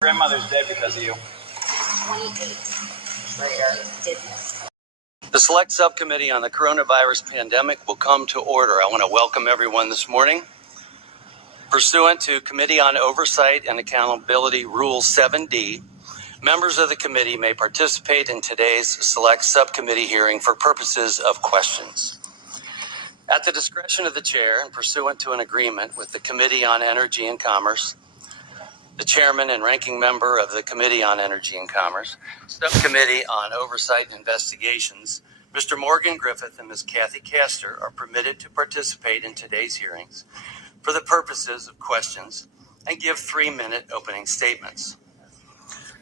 Grandmother's dead because of you. 28 later, business. The Select Subcommittee on the Coronavirus Pandemic will come to order. I want to welcome everyone this morning. Pursuant to Committee on Oversight and Accountability Rule 7D, members of the committee may participate in today's Select Subcommittee hearing for purposes of questions. At the discretion of the chair and pursuant to an agreement with the Committee on Energy and Commerce, the chairman and ranking member of the Committee on Energy and Commerce, Subcommittee on Oversight and Investigations, Mr. Morgan Griffith and Ms. Kathy Castor are permitted to participate in today's hearings for the purposes of questions and give 3-minute opening statements.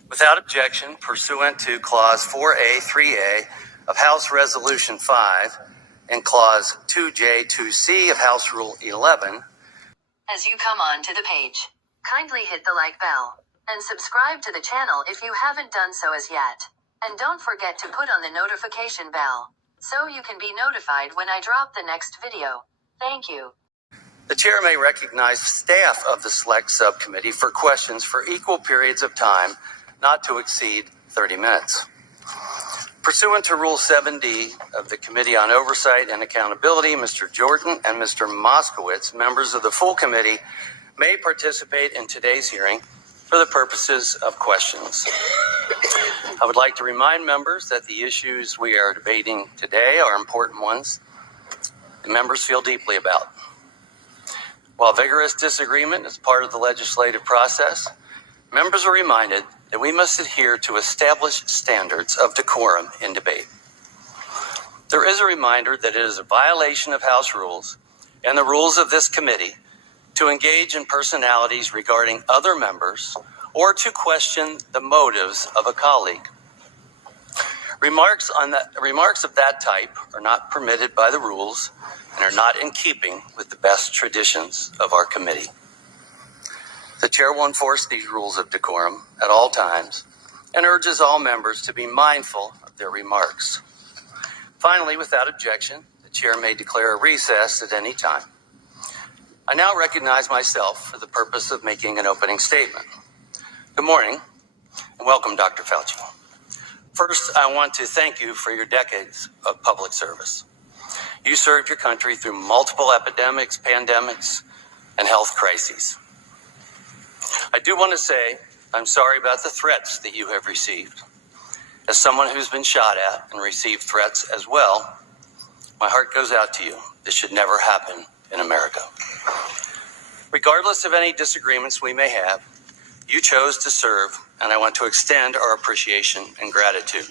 Without objection, pursuant to Clause 4A, 3A of House Resolution 5 and Clause 2J, 2C of House Rule 11. As you come on to the page, kindly hit the like bell and subscribe to the channel if you haven't done so as yet. And don't forget to put on the notification bell so you can be notified when I drop the next video. Thank you. The chair may recognize staff of the Select Subcommittee for questions for equal periods of time, not to exceed 30 minutes. Pursuant to Rule 7D of the Committee on Oversight and Accountability, Mr. Jordan and Mr. Moskowitz, members of the full committee, may participate in today's hearing for the purposes of questions. I would like to remind members that the issues we are debating today are important ones and members feel deeply about. While vigorous disagreement is part of the legislative process, members are reminded that we must adhere to established standards of decorum in debate. There is a reminder that it is a violation of House rules and the rules of this committee to engage in personalities regarding other members or to question the motives of a colleague. Remarks of that type are not permitted by the rules and are not in keeping with the best traditions of our committee. The chair will enforce these rules of decorum at all times and urges all members to be mindful of their remarks. Finally, without objection, the chair may declare a recess at any time. I now recognize myself for the purpose of making an opening statement. Good morning and welcome, Dr. Fauci. First, I want to thank you for your decades of public service. You served your country through multiple epidemics, pandemics, and health crises. I do want to say I'm sorry about the threats that you have received. As someone who's been shot at and received threats as well, my heart goes out to you. This should never happen in America. Regardless of any disagreements we may have, you chose to serve, and I want to extend our appreciation and gratitude.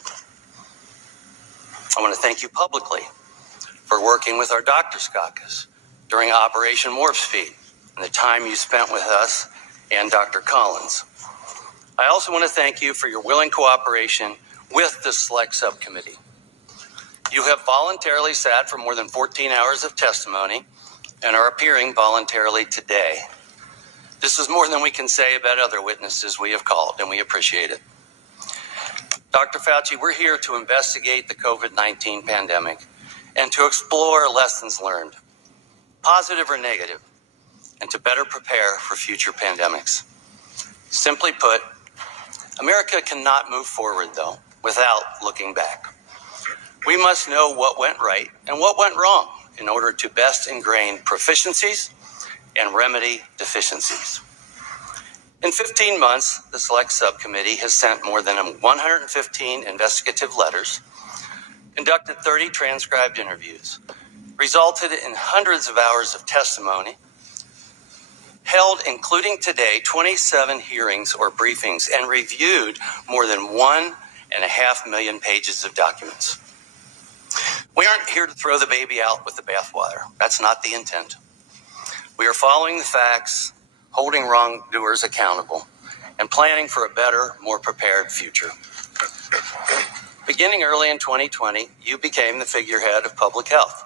I want to thank you publicly for working with our Doctors Caucus during Operation Warp Speed and the time you spent with us and Dr. Collins. I also want to thank you for your willing cooperation with the Select Subcommittee. You have voluntarily sat for more than 14 hours of testimony and are appearing voluntarily today. This is more than we can say about other witnesses we have called, and we appreciate it. Dr. Fauci, we're here to investigate the COVID-19 pandemic and to explore lessons learned, positive or negative, and to better prepare for future pandemics. Simply put, America cannot move forward, though, without looking back. We must know what went right and what went wrong in order to best ingrain proficiencies and remedy deficiencies. In 15 months, the Select Subcommittee has sent more than 115 investigative letters, conducted 30 transcribed interviews, resulted in hundreds of hours of testimony, held, including today, 27 hearings or briefings, and reviewed more than 1.5 million pages of documents. We aren't here to throw the baby out with the bathwater. That's not the intent. We are following the facts, holding wrongdoers accountable, and planning for a better, more prepared future. Beginning early in 2020, you became the figurehead of public health.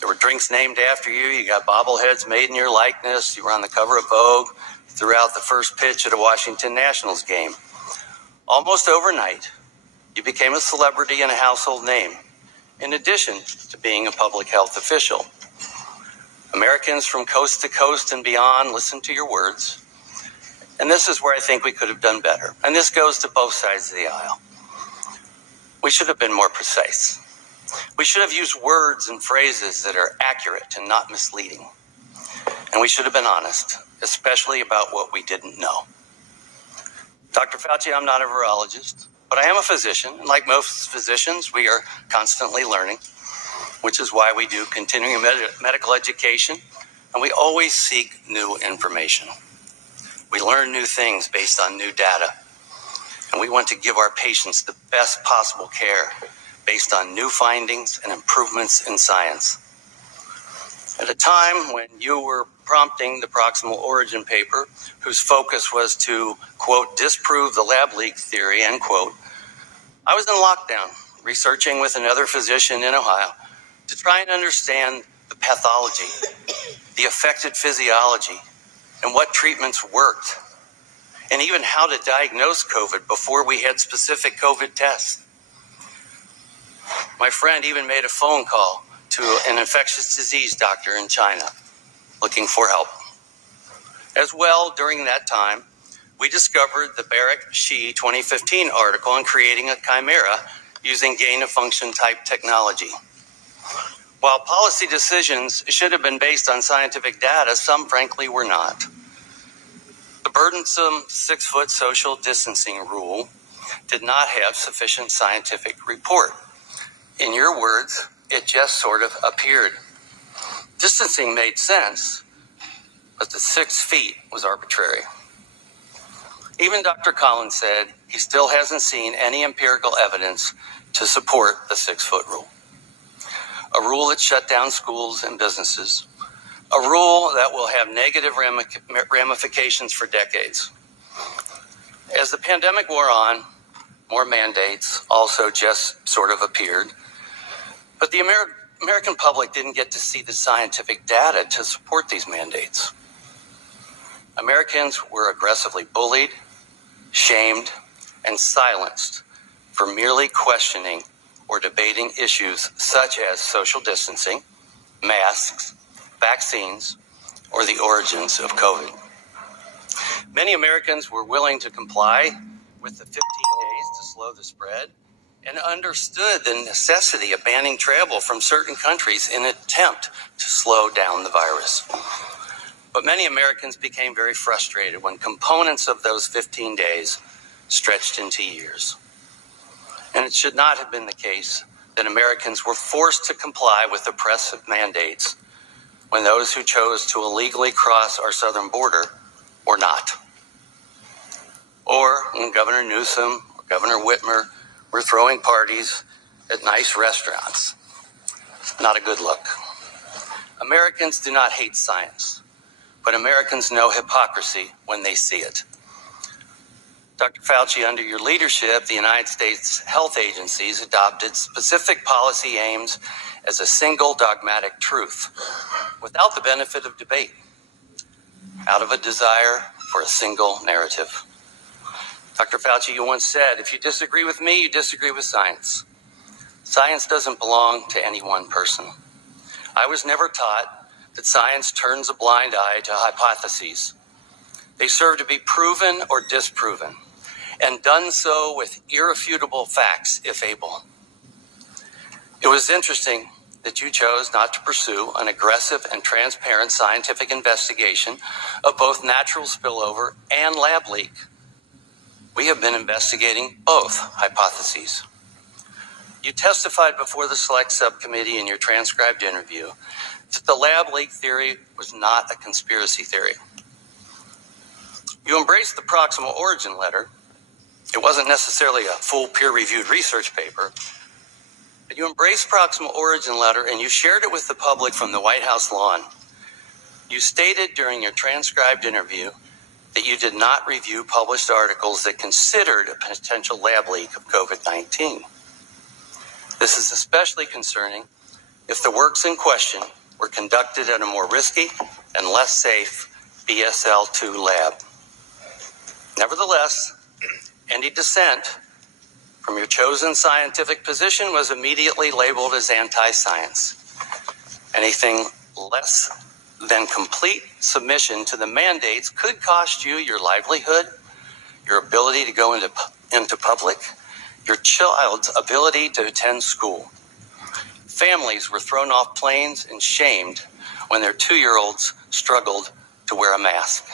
There were drinks named after you. You got bobbleheads made in your likeness. You were on the cover of Vogue throughout the first pitch at a Washington Nationals game. Almost overnight, you became a celebrity and a household name, in addition to being a public health official. Americans from coast to coast and beyond listened to your words, And this is where I think we could have done better. And this goes to both sides of the aisle. We should have been more precise. We should have used words and phrases that are accurate and not misleading. And we should have been honest, especially about what we didn't know. Dr. Fauci, I'm not a virologist, but I am a physician. And like most physicians, we are constantly learning, which is why we do continuing medical education, and we always seek new information. We learn new things based on new data, and we want to give our patients the best possible care based on new findings and improvements in science. At a time when you were prompting the proximal origin paper, whose focus was to, quote, disprove the lab leak theory, end quote, I was in lockdown, researching with another physician in Ohio to try and understand the pathology, the affected physiology, and what treatments worked, and even how to diagnose COVID before we had specific COVID tests. My friend even made a phone call to an infectious disease doctor in China looking for help. As well, during that time, we discovered the Barrick-Shih 2015 article on creating a chimera using gain-of-function type technology. While policy decisions should have been based on scientific data, some frankly were not. The burdensome 6-foot social distancing rule did not have sufficient scientific report. In your words, it just sort of appeared. Distancing made sense, but the 6 feet was arbitrary. Even Dr. Collins said he still hasn't seen any empirical evidence to support the 6-foot rule. A rule that shut down schools and businesses. A rule that will have negative ramifications for decades. As the pandemic wore on, more mandates also just sort of appeared. But the American public didn't get to see the scientific data to support these mandates. Americans were aggressively bullied, shamed, and silenced for merely questioning or debating issues such as social distancing, masks, vaccines, or the origins of COVID. Many Americans were willing to comply with the 15 days to slow the spread and understood the necessity of banning travel from certain countries in an attempt to slow down the virus. But many Americans became very frustrated when components of those 15 days stretched into years. And it should not have been the case that Americans were forced to comply with oppressive mandates when those who chose to illegally cross our southern border were not. Or when Governor Newsom or Governor Whitmer were throwing parties at nice restaurants. Not a good look. Americans do not hate science, but Americans know hypocrisy when they see it. Dr. Fauci, under your leadership, the United States health agencies adopted specific policy aims as a single dogmatic truth, without the benefit of debate, out of a desire for a single narrative. Dr. Fauci, you once said, if you disagree with me, you disagree with science. Science doesn't belong to any one person. I was never taught that science turns a blind eye to hypotheses. They serve to be proven or disproven, and done so with irrefutable facts, if able. It was interesting that you chose not to pursue an aggressive and transparent scientific investigation of both natural spillover and lab leak. We have been investigating both hypotheses. You testified before the Select Subcommittee in your transcribed interview that the lab leak theory was not a conspiracy theory. You embraced the proximal origin letter. It wasn't necessarily a full peer-reviewed research paper, but you embraced proximal origin letter and you shared it with the public from the White House lawn. You stated during your transcribed interview that you did not review published articles that considered a potential lab leak of COVID-19. This is especially concerning if the works in question were conducted at a more risky and less safe BSL-2 lab. Nevertheless, any dissent from your chosen scientific position was immediately labeled as anti-science. Anything less then complete submission to the mandates could cost you your livelihood, your ability to go into public, your child's ability to attend school. Families were thrown off planes and shamed when their 2-year-olds struggled to wear a mask.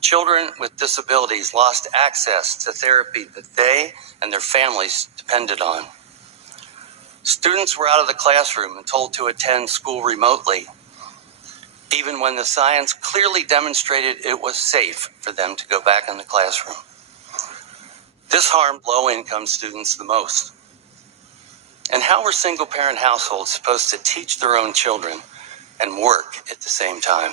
Children with disabilities lost access to therapy that they and their families depended on. Students were out of the classroom and told to attend school remotely, even when the science clearly demonstrated it was safe for them to go back in the classroom. This harmed low-income students the most. And how were single-parent households supposed to teach their own children and work at the same time?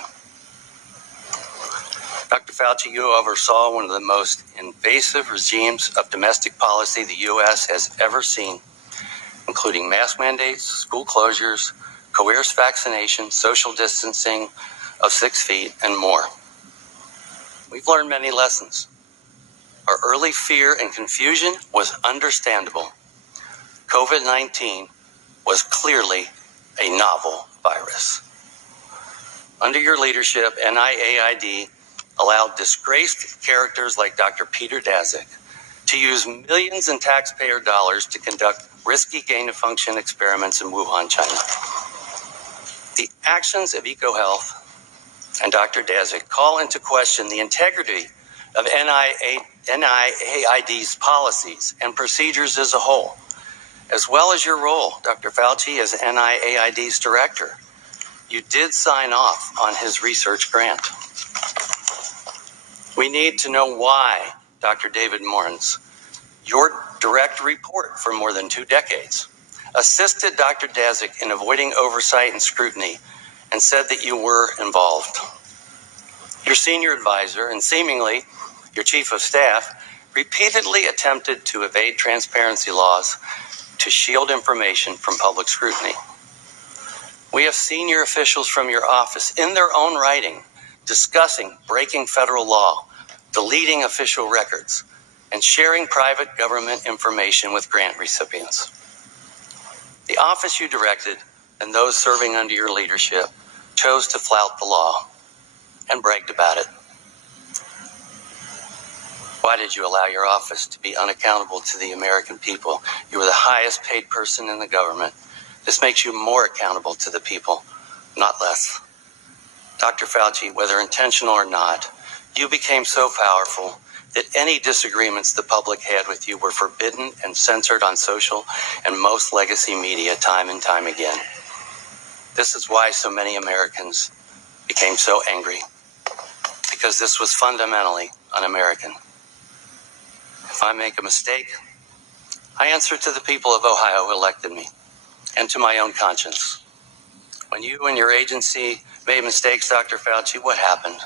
Dr. Fauci, you oversaw one of the most invasive regimes of domestic policy the U.S. has ever seen, including mask mandates, school closures, coerced vaccination, social distancing of 6 feet, and more. We've learned many lessons. Our early fear and confusion was understandable. COVID-19 was clearly a novel virus. Under your leadership, NIAID allowed disgraced characters like Dr. Peter Daszak to use millions in taxpayer dollars to conduct risky gain-of-function experiments in Wuhan, China. The actions of EcoHealth and Dr. Daszak call into question the integrity of NIAID's policies and procedures as a whole, as well as your role, Dr. Fauci, as NIAID's director. You did sign off on his research grant. We need to know why Dr. David Morans, your direct report for more than 2 decades, assisted Dr. Daszak in avoiding oversight and scrutiny and said that you were involved. Your senior advisor and seemingly your chief of staff repeatedly attempted to evade transparency laws to shield information from public scrutiny. We have senior officials from your office in their own writing discussing breaking federal law, deleting official records, and sharing private government information with grant recipients. The office you directed and those serving under your leadership chose to flout the law and bragged about it. Why did you allow your office to be unaccountable to the American people? You were the highest paid person in the government. This makes you more accountable to the people, not less. Dr. Fauci, whether intentional or not, you became so powerful that any disagreements the public had with you were forbidden and censored on social and most legacy media time and time again. This is why so many Americans became so angry, because this was fundamentally un-American. If I make a mistake, I answer to the people of Ohio who elected me and to my own conscience. When you and your agency made mistakes, Dr. Fauci, what happened?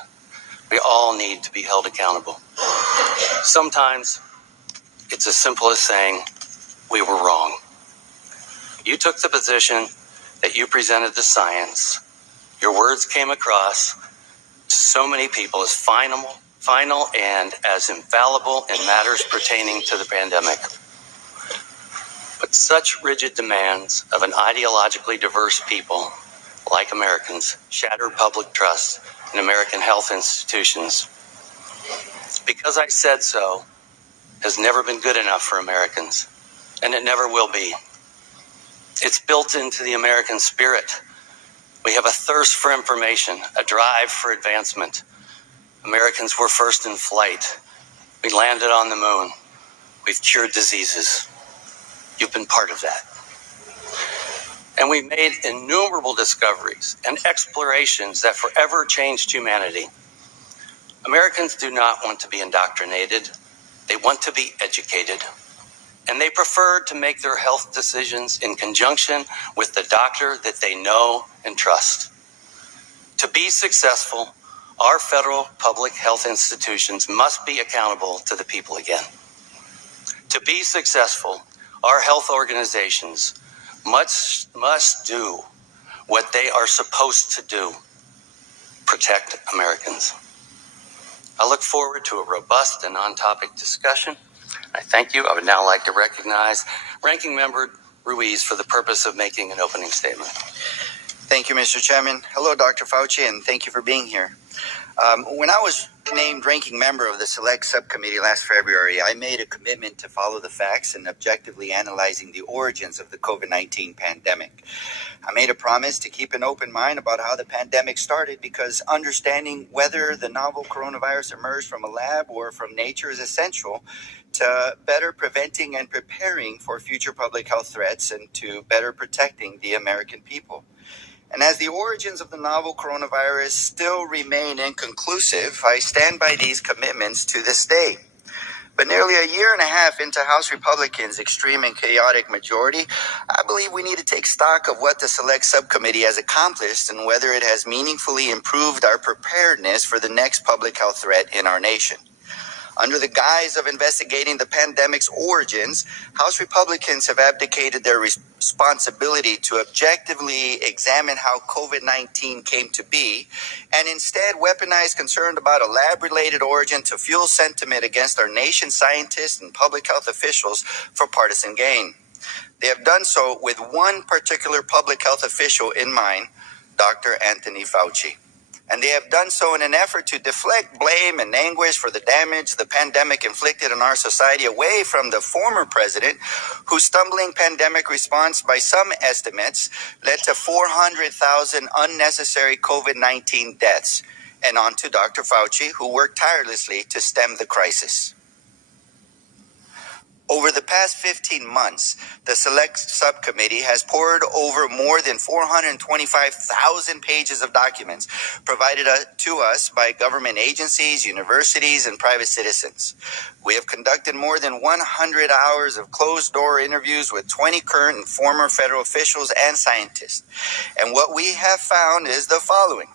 We all need to be held accountable. Sometimes it's as simple as saying, we were wrong. You took the position that you presented the science. Your words came across to so many people as final and as infallible in matters pertaining to the pandemic. But such rigid demands of an ideologically diverse people, like Americans, shattered public trust in American health institutions. Because I said so has never been good enough for Americans, and it never will be. It's built into the American spirit. We have a thirst for information, a drive for advancement. Americans were first in flight. We landed on the moon. We've cured diseases. You've been part of that. And we made innumerable discoveries and explorations that forever changed humanity. Americans do not want to be indoctrinated. They want to be educated. And they prefer to make their health decisions in conjunction with the doctor that they know and trust. To be successful, our federal public health institutions must be accountable to the people again. To be successful, our health organizations must do what they are supposed to do: protect Americans. I look forward to a robust and on-topic discussion. I thank you. I would now like to recognize Ranking Member Ruiz for the purpose of making an opening statement. Thank you, Mr. Chairman. Hello, Dr. Fauci, and thank you for being here. When I was named ranking member of the Select Subcommittee last February, I made a commitment to follow the facts and objectively analyzing the origins of the COVID-19 pandemic. I made a promise to keep an open mind about how the pandemic started because understanding whether the novel coronavirus emerged from a lab or from nature is essential to better preventing and preparing for future public health threats and to better protecting the American people. And as the origins of the novel coronavirus still remain inconclusive, I stand by these commitments to this day. But nearly a year and a half into House Republicans' extreme and chaotic majority, I believe we need to take stock of what the Select Subcommittee has accomplished and whether it has meaningfully improved our preparedness for the next public health threat in our nation. Under the guise of investigating the pandemic's origins, House Republicans have abdicated their responsibility to objectively examine how COVID-19 came to be, and instead weaponized concern about a lab-related origin to fuel sentiment against our nation's scientists and public health officials for partisan gain. They have done so with one particular public health official in mind, Dr. Anthony Fauci. And they have done so in an effort to deflect blame and anguish for the damage the pandemic inflicted on our society away from the former president, whose stumbling pandemic response, by some estimates, led to 400,000 unnecessary COVID-19 deaths, and on to Dr. Fauci, who worked tirelessly to stem the crisis. Over the past 15 months, the Select Subcommittee has pored over more than 425,000 pages of documents provided to us by government agencies, universities, and private citizens. We have conducted more than 100 hours of closed-door interviews with 20 current and former federal officials and scientists. And what we have found is the following.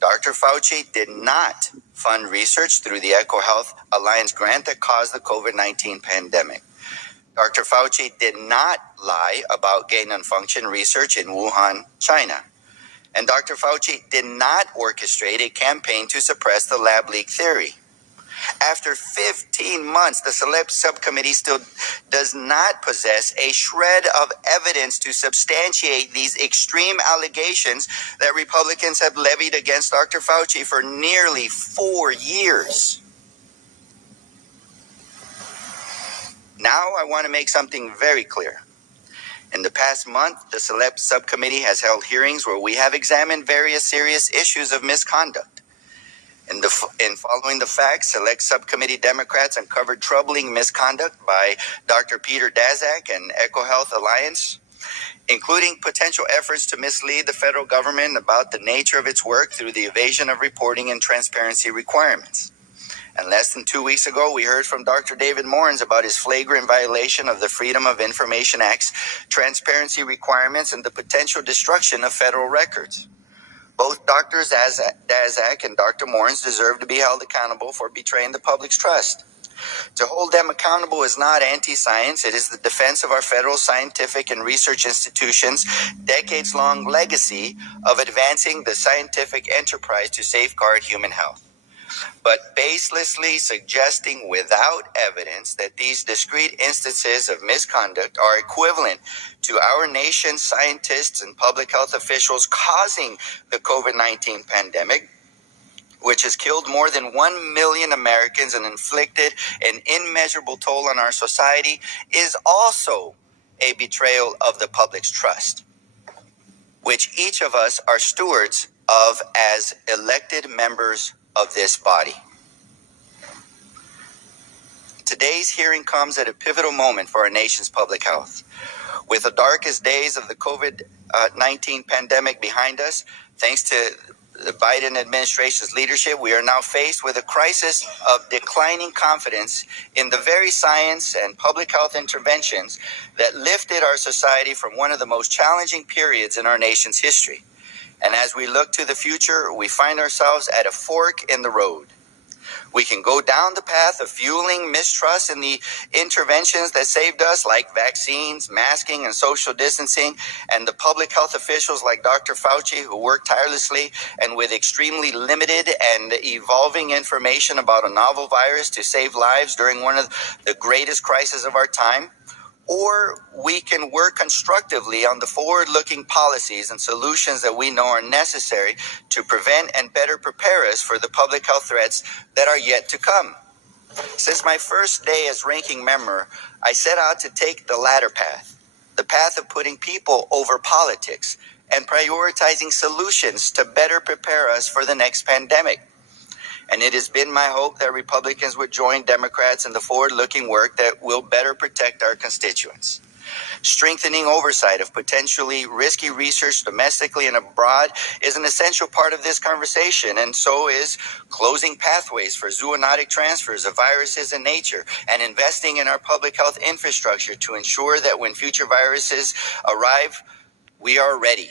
Dr. Fauci did not fund research through the EcoHealth Alliance grant that caused the COVID-19 pandemic. Dr. Fauci did not lie about gain-of-function research in Wuhan, China. And Dr. Fauci did not orchestrate a campaign to suppress the lab leak theory. After 15 months, the Select Subcommittee still does not possess a shred of evidence to substantiate these extreme allegations that Republicans have levied against Dr. Fauci for nearly 4 years. Now I want to make something very clear. In the past month, the Select Subcommittee has held hearings where we have examined various serious issues of misconduct. In following the facts, Select Subcommittee Democrats uncovered troubling misconduct by Dr. Peter Daszak and EcoHealth Alliance, including potential efforts to mislead the federal government about the nature of its work through the evasion of reporting and transparency requirements. And less than 2 weeks ago, we heard from Dr. David Morens about his flagrant violation of the Freedom of Information Act's transparency requirements and the potential destruction of federal records. Both Dr. Daszak and Dr. Morens deserve to be held accountable for betraying the public's trust. To hold them accountable is not anti-science. It is the defense of our federal scientific and research institutions' decades-long legacy of advancing the scientific enterprise to safeguard human health. But baselessly suggesting without evidence that these discrete instances of misconduct are equivalent to our nation's scientists and public health officials causing the COVID-19 pandemic, which has killed more than 1 million Americans and inflicted an immeasurable toll on our society, is also a betrayal of the public's trust, which each of us are stewards of as elected members of this body. Today's hearing comes at a pivotal moment for our nation's public health. With the darkest days of the COVID-19 pandemic behind us, thanks to the Biden administration's leadership, we are now faced with a crisis of declining confidence in the very science and public health interventions that lifted our society from one of the most challenging periods in our nation's history. And as we look to the future, we find ourselves at a fork in the road. We can go down the path of fueling mistrust in the interventions that saved us, like vaccines, masking, and social distancing, and the public health officials like Dr. Fauci, who worked tirelessly and with extremely limited and evolving information about a novel virus to save lives during one of the greatest crises of our time. or we can work constructively on the forward-looking policies and solutions that we know are necessary to prevent and better prepare us for the public health threats that are yet to come. Since my first day as ranking member, I set out to take the latter path, the path of putting people over politics and prioritizing solutions to better prepare us for the next pandemic. And it has been my hope that Republicans would join Democrats in the forward-looking work that will better protect our constituents. Strengthening oversight of potentially risky research domestically and abroad is an essential part of this conversation, and so is closing pathways for zoonotic transfers of viruses in nature and investing in our public health infrastructure to ensure that when future viruses arrive, we are ready.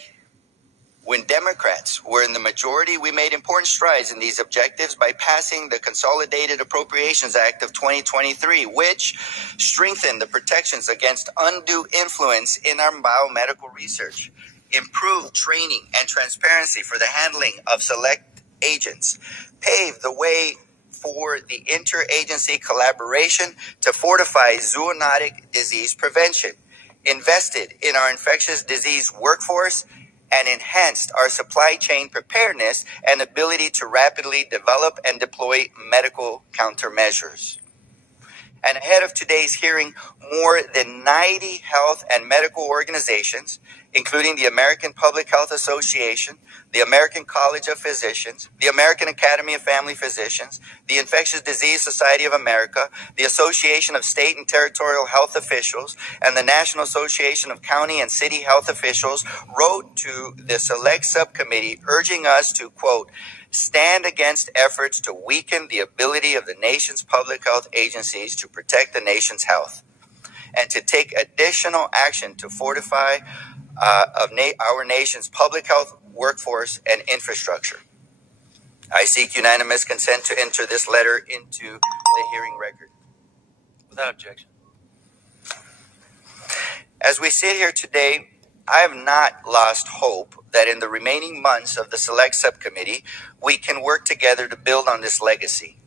When Democrats were in the majority, we made important strides in these objectives by passing the Consolidated Appropriations Act of 2023, which strengthened the protections against undue influence in our biomedical research, improved training and transparency for the handling of select agents, paved the way for the interagency collaboration to fortify zoonotic disease prevention, invested in our infectious disease workforce, and enhanced our supply chain preparedness and ability to rapidly develop and deploy medical countermeasures. And ahead of today's hearing, more than 90 health and medical organizations, including the American Public Health Association, the American College of Physicians, the American Academy of Family Physicians, the Infectious Disease Society of America, the Association of State and Territorial Health Officials, and the National Association of County and City Health Officials wrote to the Select Subcommittee urging us to, quote, stand against efforts to weaken the ability of the nation's public health agencies to protect the nation's health, and to take additional action to fortify our nation's public health workforce and infrastructure. I seek unanimous consent to enter this letter into the hearing record. Without objection. As we sit here today, I have not lost hope that in the remaining months of the Select Subcommittee, we can work together to build on this legacy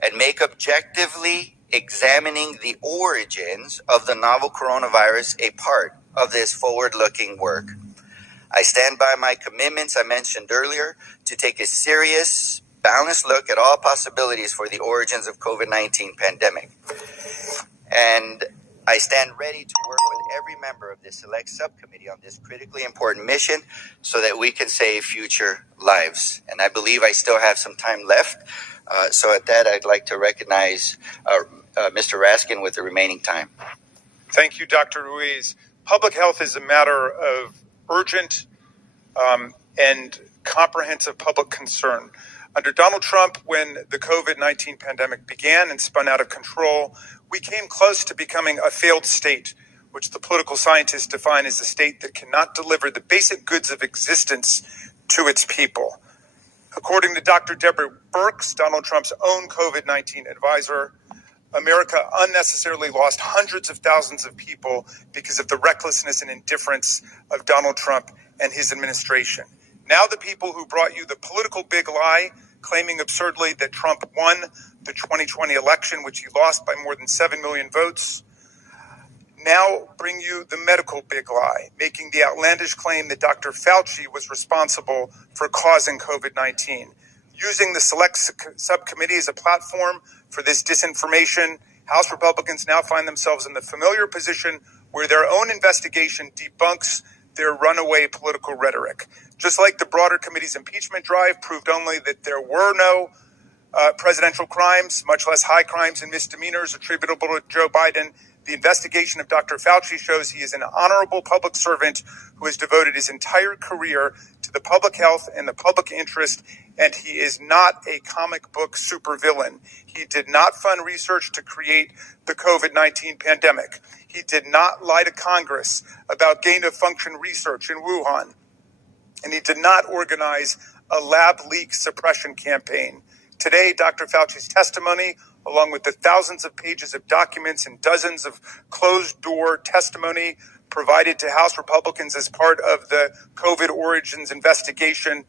and make objectively examining the origins of the novel coronavirus a part of this forward-looking work. I stand by my commitments I mentioned earlier to take a serious, balanced look at all possibilities for the origins of COVID-19 pandemic. And I stand ready to work with every member of the Select Subcommittee on this critically important mission so that we can save future lives. And I believe I still have some time left. So at that, I'd like to recognize Mr. Raskin with the remaining time. Thank you, Dr. Ruiz. Public health is a matter of urgent and comprehensive public concern. Under Donald Trump, when the COVID-19 pandemic began and spun out of control, we came close to becoming a failed state, which the political scientists define as a state that cannot deliver the basic goods of existence to its people. According to Dr. Deborah Birx, Donald Trump's own COVID-19 advisor, America unnecessarily lost hundreds of thousands of people because of the recklessness and indifference of Donald Trump and his administration. Now the people who brought you the political big lie, claiming absurdly that Trump won the 2020 election, which he lost by more than 7 million votes, now bring you the medical big lie, making the outlandish claim that Dr. Fauci was responsible for causing COVID-19. Using the Select Subcommittee as a platform for this disinformation, House Republicans now find themselves in the familiar position where their own investigation debunks their runaway political rhetoric. Just like the broader committee's impeachment drive proved only that there were no presidential crimes, much less high crimes and misdemeanors attributable to Joe Biden, the investigation of Dr. Fauci shows he is an honorable public servant who has devoted his entire career to the public health and the public interest, and he is not a comic book supervillain. He did not fund research to create the COVID-19 pandemic. He did not lie to Congress about gain-of-function research in Wuhan. And he did not organize a lab leak suppression campaign. Today, Dr. Fauci's testimony, along with the thousands of pages of documents and dozens of closed-door testimony provided to House Republicans as part of the COVID origins investigation,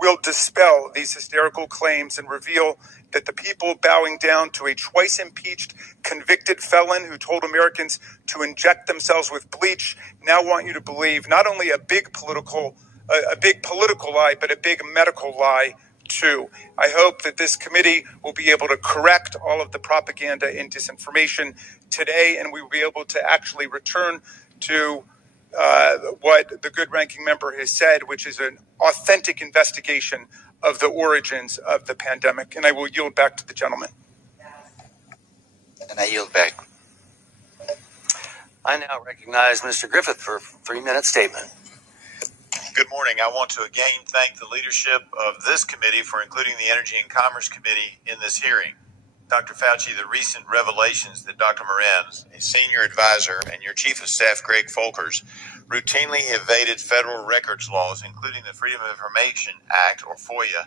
will dispel these hysterical claims and reveal that the people bowing down to a twice impeached convicted felon who told Americans to inject themselves with bleach now want you to believe not only a big political lie, but a big medical lie too. I hope that this committee will be able to correct all of the propaganda and disinformation today, and we will be able to actually return to what the good ranking member has said, which is an authentic investigation of the origins of the pandemic. And I will yield back to the gentleman. And I yield back. I now recognize Mr. Griffith for a 3-minute statement. Good morning. I want to again thank the leadership of this committee for including the Energy and Commerce Committee in this hearing. Dr. Fauci, the recent revelations that Dr. Moran, a senior advisor, and your chief of staff, Greg Folkers, routinely evaded federal records laws, including the Freedom of Information Act, or FOIA,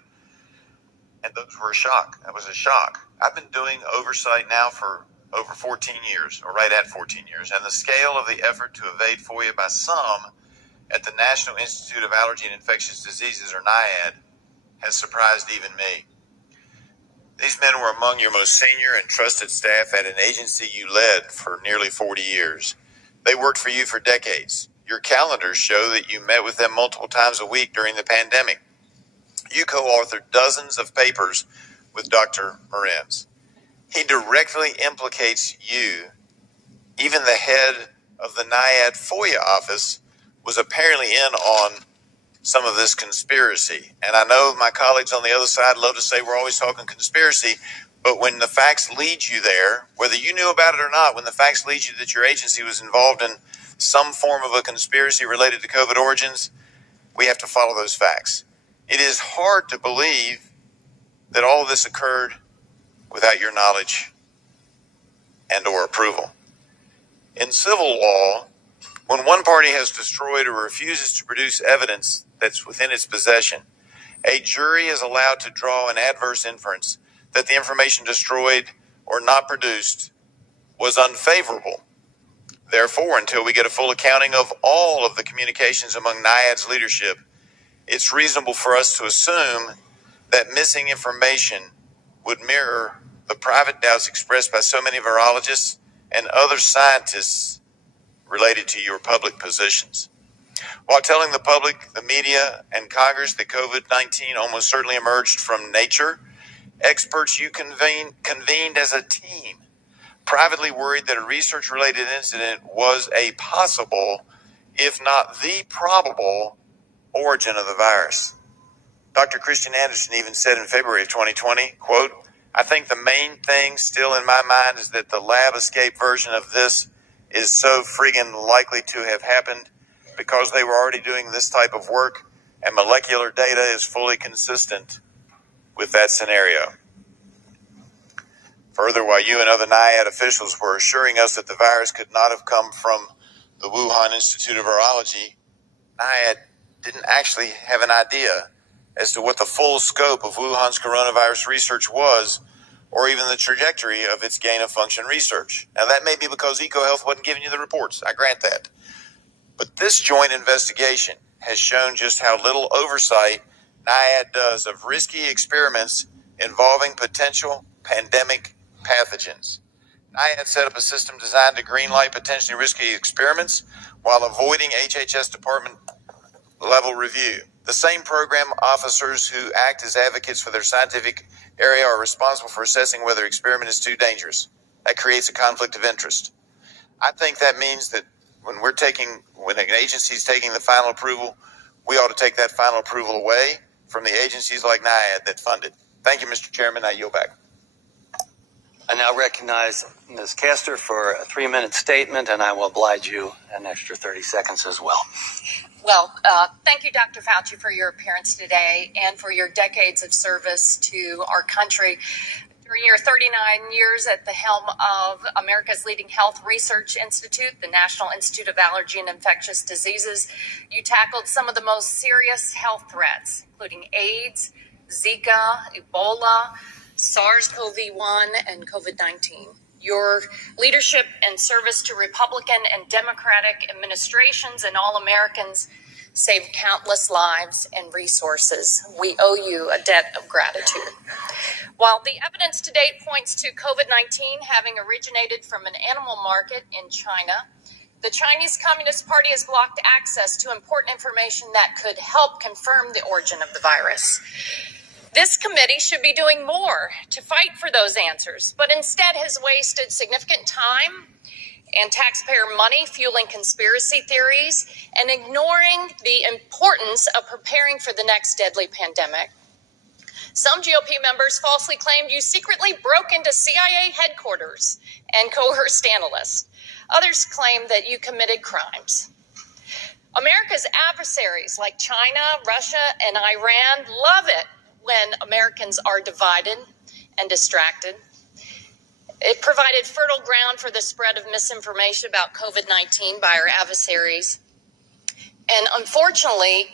and those were a shock. That was a shock. I've been doing oversight now for over 14 years, or right at 14 years, and the scale of the effort to evade FOIA by some at the National Institute of Allergy and Infectious Diseases, or NIAID, has surprised even me. These men were among your most senior and trusted staff at an agency you led for nearly 40 years. They worked for you for decades. Your calendars show that you met with them multiple times a week during the pandemic. You co-authored dozens of papers with Dr. Moran. He directly implicates you. Even the head of the NIAID FOIA office was apparently in on some of this conspiracy. And I know my colleagues on the other side love to say we're always talking conspiracy, but when the facts lead you there, whether you knew about it or not, when the facts lead you that your agency was involved in some form of a conspiracy related to COVID origins, we have to follow those facts. It is hard to believe that all of this occurred without your knowledge and or approval. In civil law, when one party has destroyed or refuses to produce evidence that's within its possession, a jury is allowed to draw an adverse inference that the information destroyed or not produced was unfavorable. Therefore, until we get a full accounting of all of the communications among NIAID's leadership, it's reasonable for us to assume that missing information would mirror the private doubts expressed by so many virologists and other scientists related to your public positions. While telling the public, the media, and Congress that COVID-19 almost certainly emerged from nature, experts you convened as a team privately worried that a research-related incident was a possible, if not the probable, origin of the virus. Dr. Christian Anderson even said in February of 2020, quote, "I think the main thing still in my mind is that the lab escape version of this is so friggin' likely to have happened because they were already doing this type of work and molecular data is fully consistent with that scenario." Further, while you and other NIAID officials were assuring us that the virus could not have come from the Wuhan Institute of Virology, NIAID didn't actually have an idea as to what the full scope of Wuhan's coronavirus research was, or even the trajectory of its gain-of-function research. Now, that may be because EcoHealth wasn't giving you the reports. I grant that. But this joint investigation has shown just how little oversight NIAID does of risky experiments involving potential pandemic pathogens. NIAID set up a system designed to greenlight potentially risky experiments while avoiding HHS department level review. The same program officers who act as advocates for their scientific area are responsible for assessing whether experiment is too dangerous. That creates a conflict of interest. I think that means that when an agency is taking the final approval, we ought to take that final approval away from the agencies like NIAID that fund it. Thank you, Mr. Chairman. I yield back. I now recognize Ms. Castor for a 3-minute statement, and I will oblige you an extra 30 seconds as well. Well, thank you, Dr. Fauci, for your appearance today and for your decades of service to our country. During your 39 years at the helm of America's leading health research institute, the National Institute of Allergy and Infectious Diseases, you tackled some of the most serious health threats, including AIDS, Zika, Ebola, SARS-CoV-1, and COVID-19. Your leadership and service to Republican and Democratic administrations and all Americans saved countless lives and resources. We owe you a debt of gratitude. While the evidence to date points to COVID-19 having originated from an animal market in China, the Chinese Communist Party has blocked access to important information that could help confirm the origin of the virus. This committee should be doing more to fight for those answers, but instead has wasted significant time and taxpayer money fueling conspiracy theories and ignoring the importance of preparing for the next deadly pandemic. Some GOP members falsely claimed you secretly broke into CIA headquarters and coerced analysts. Others claim that you committed crimes. America's adversaries like China, Russia, and Iran love it when Americans are divided and distracted. It provided fertile ground for the spread of misinformation about COVID-19 by our adversaries. And unfortunately,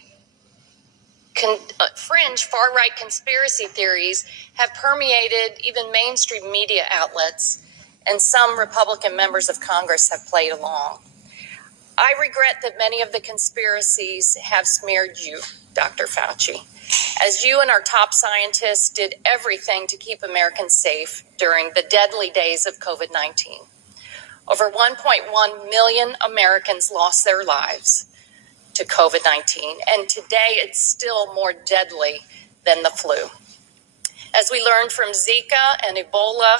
fringe far-right conspiracy theories have permeated even mainstream media outlets, and some Republican members of Congress have played along. I regret that many of the conspiracies have smeared you, Dr. Fauci, as you and our top scientists did everything to keep Americans safe during the deadly days of COVID-19. Over 1.1 million Americans lost their lives to COVID-19, and today it's still more deadly than the flu. As we learned from Zika and Ebola,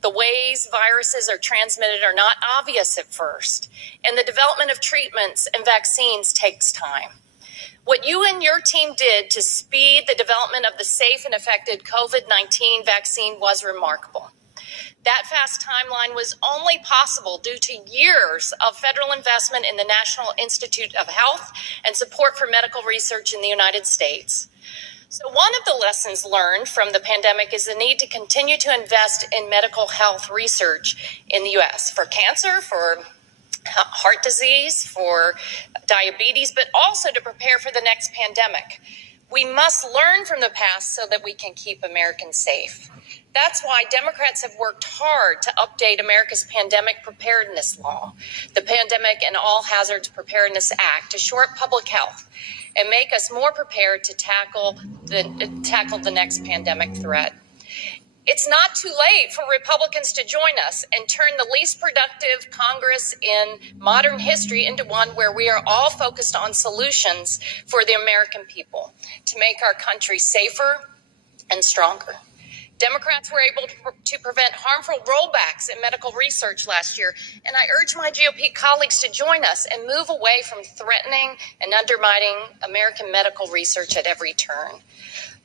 the ways viruses are transmitted are not obvious at first, and the development of treatments and vaccines takes time. What you and your team did to speed the development of the safe and effective COVID-19 vaccine was remarkable. That fast timeline was only possible due to years of federal investment in the National Institute of Health and support for medical research in the United States. So one of the lessons learned from the pandemic is the need to continue to invest in medical health research in the U.S. for cancer, for heart disease, for diabetes, but also to prepare for the next pandemic. We must learn from the past so that we can keep Americans safe. That's why Democrats have worked hard to update America's Pandemic Preparedness Law, the Pandemic and All Hazards Preparedness Act, to shore up public health and make us more prepared to tackle the next pandemic threat. It's not too late for Republicans to join us and turn the least productive Congress in modern history into one where we are all focused on solutions for the American people to make our country safer and stronger. Democrats were able to prevent harmful rollbacks in medical research last year, and I urge my GOP colleagues to join us and move away from threatening and undermining American medical research at every turn.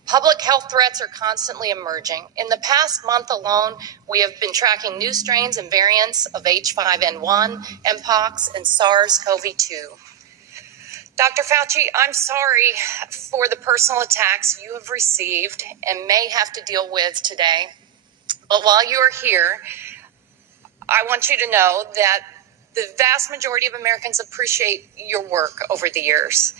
Public health threats are constantly emerging. In the past month alone, we have been tracking new strains and variants of H5N1, Mpox, and SARS-CoV-2. Dr. Fauci, I'm sorry for the personal attacks you have received and may have to deal with today. But while you are here, I want you to know that the vast majority of Americans appreciate your work over the years.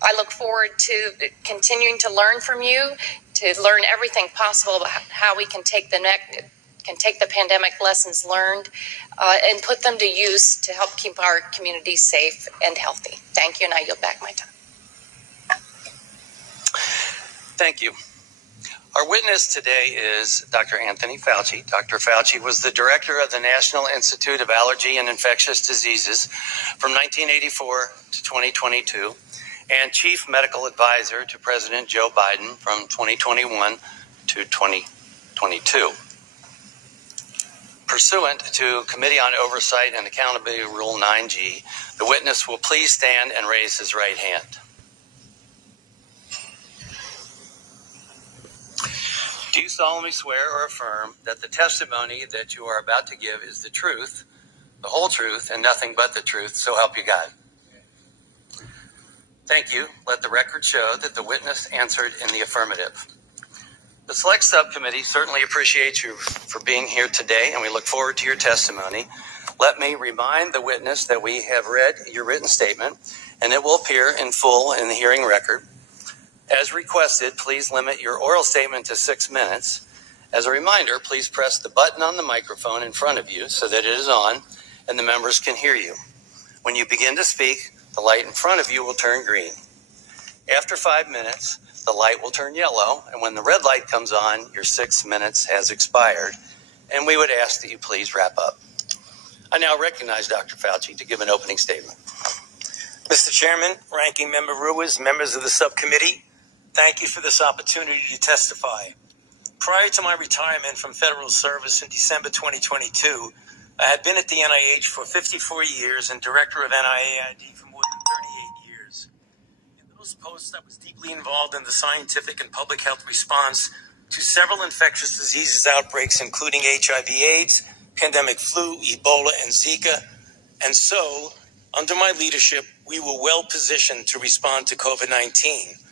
I look forward to continuing to learn from you, to learn everything possible about how we can take the pandemic lessons learned and put them to use to help keep our communities safe and healthy. Thank you, and I yield back my time. Thank you. Our witness today is Dr. Anthony Fauci. Dr. Fauci was the director of the National Institute of Allergy and Infectious Diseases from 1984 to 2022 and chief medical advisor to President Joe Biden from 2021 to 2022. Pursuant to Committee on Oversight and Accountability Rule 9G, the witness will please stand and raise his right hand. Do you solemnly swear or affirm that the testimony that you are about to give is the truth, the whole truth, and nothing but the truth, so help you God? Thank you. Let the record show that the witness answered in the affirmative. The Select Subcommittee certainly appreciates you for being here today, and we look forward to your testimony. Let me remind the witness that we have read your written statement, and it will appear in full in the hearing record. As requested, please limit your oral statement to 6 minutes. As a reminder, please press the button on the microphone in front of you so that it is on and the members can hear you. When you begin to speak, the light in front of you will turn green. After 5 minutes, the light will turn yellow, and when the red light comes on, your 6 minutes has expired, and we would ask that you please wrap up. I now recognize Dr. Fauci to give an opening statement. Mr. Chairman, Ranking Member Ruiz, members of the subcommittee, thank you for this opportunity to testify. Prior to my retirement from federal service in December 2022, I had been at the NIH for 54 years and director of NIAID for more than 38 years. In those posts, I was deeply involved in the scientific and public health response to several infectious diseases outbreaks, including HIV/AIDS, pandemic flu, Ebola, and Zika. And so, under my leadership, we were well positioned to respond to COVID-19.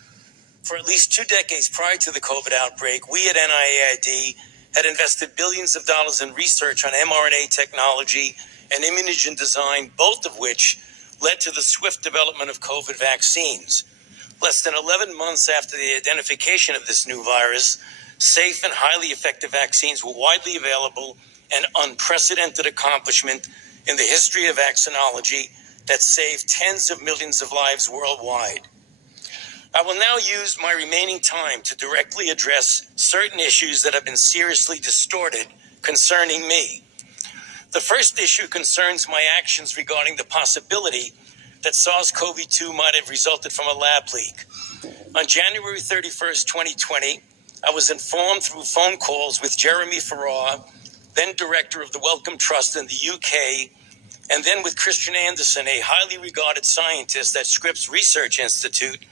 For at least 2 decades prior to the COVID outbreak, we at NIAID had invested billions of dollars in research on mRNA technology and immunogen design, both of which led to the swift development of COVID vaccines. Less than 11 months after the identification of this new virus, safe and highly effective vaccines were widely available, an unprecedented accomplishment in the history of vaccinology that saved tens of millions of lives worldwide. I will now use my remaining time to directly address certain issues that have been seriously distorted concerning me. The first issue concerns my actions regarding the possibility that SARS-CoV-2 might have resulted from a lab leak. On January 31st, 2020, I was informed through phone calls with Jeremy Farrar, then director of the Wellcome Trust in the UK, and then with Christian Anderson, a highly regarded scientist at Scripps Research Institute,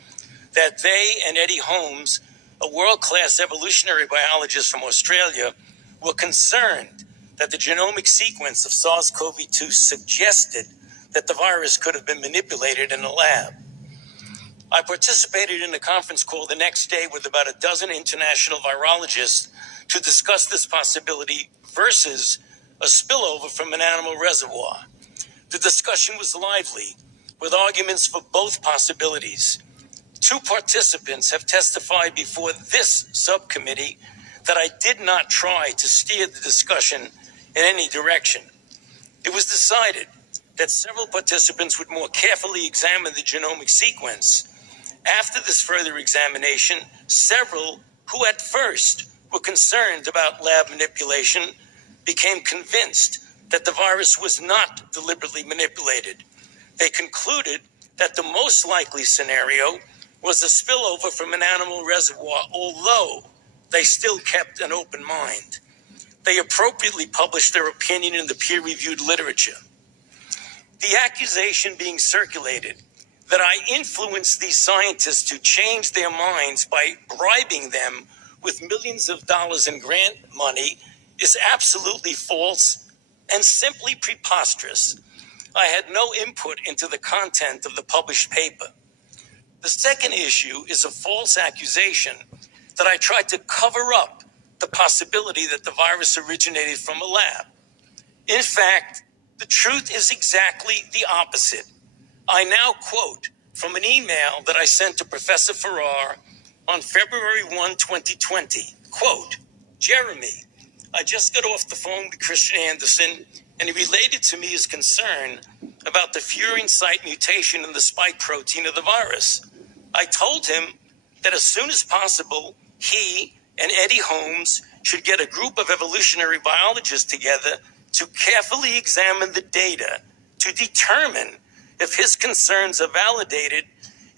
that they and Eddie Holmes, a world-class evolutionary biologist from Australia, were concerned that the genomic sequence of SARS-CoV-2 suggested that the virus could have been manipulated in a lab. I participated in a conference call the next day with about a dozen international virologists to discuss this possibility versus a spillover from an animal reservoir. The discussion was lively, with arguments for both possibilities. 2 participants have testified before this subcommittee that I did not try to steer the discussion in any direction. It was decided that several participants would more carefully examine the genomic sequence. After this further examination, several who at first were concerned about lab manipulation became convinced that the virus was not deliberately manipulated. They concluded that the most likely scenario was a spillover from an animal reservoir, although they still kept an open mind. They appropriately published their opinion in the peer-reviewed literature. The accusation being circulated that I influenced these scientists to change their minds by bribing them with millions of dollars in grant money is absolutely false and simply preposterous. I had no input into the content of the published paper. The second issue is a false accusation that I tried to cover up the possibility that the virus originated from a lab. In fact, the truth is exactly the opposite. I now quote from an email that I sent to Professor Farrar on February 1, 2020. Quote, Jeremy, I just got off the phone with Christian Anderson, and he related to me his concern about the furin site mutation in the spike protein of the virus. I told him that as soon as possible, he and Eddie Holmes should get a group of evolutionary biologists together to carefully examine the data to determine if his concerns are validated,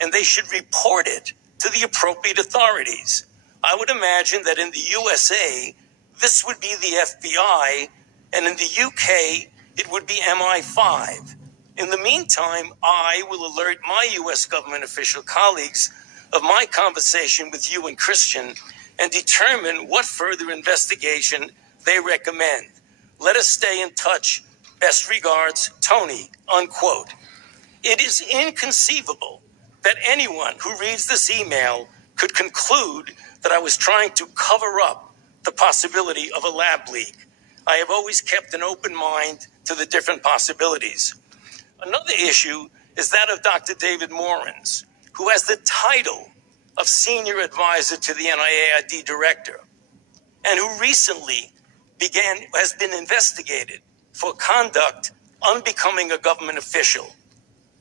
and they should report it to the appropriate authorities. I would imagine that in the USA, this would be the FBI, and in the UK, it would be MI5. In the meantime, I will alert my U.S. government official colleagues of my conversation with you and Christian and determine what further investigation they recommend. Let us stay in touch. Best regards, Tony, unquote. It is inconceivable that anyone who reads this email could conclude that I was trying to cover up the possibility of a lab leak. I have always kept an open mind to the different possibilities. Another issue is that of Dr. David Morans, who has the title of Senior Advisor to the NIAID Director, and who recently has been investigated for conduct unbecoming a government official.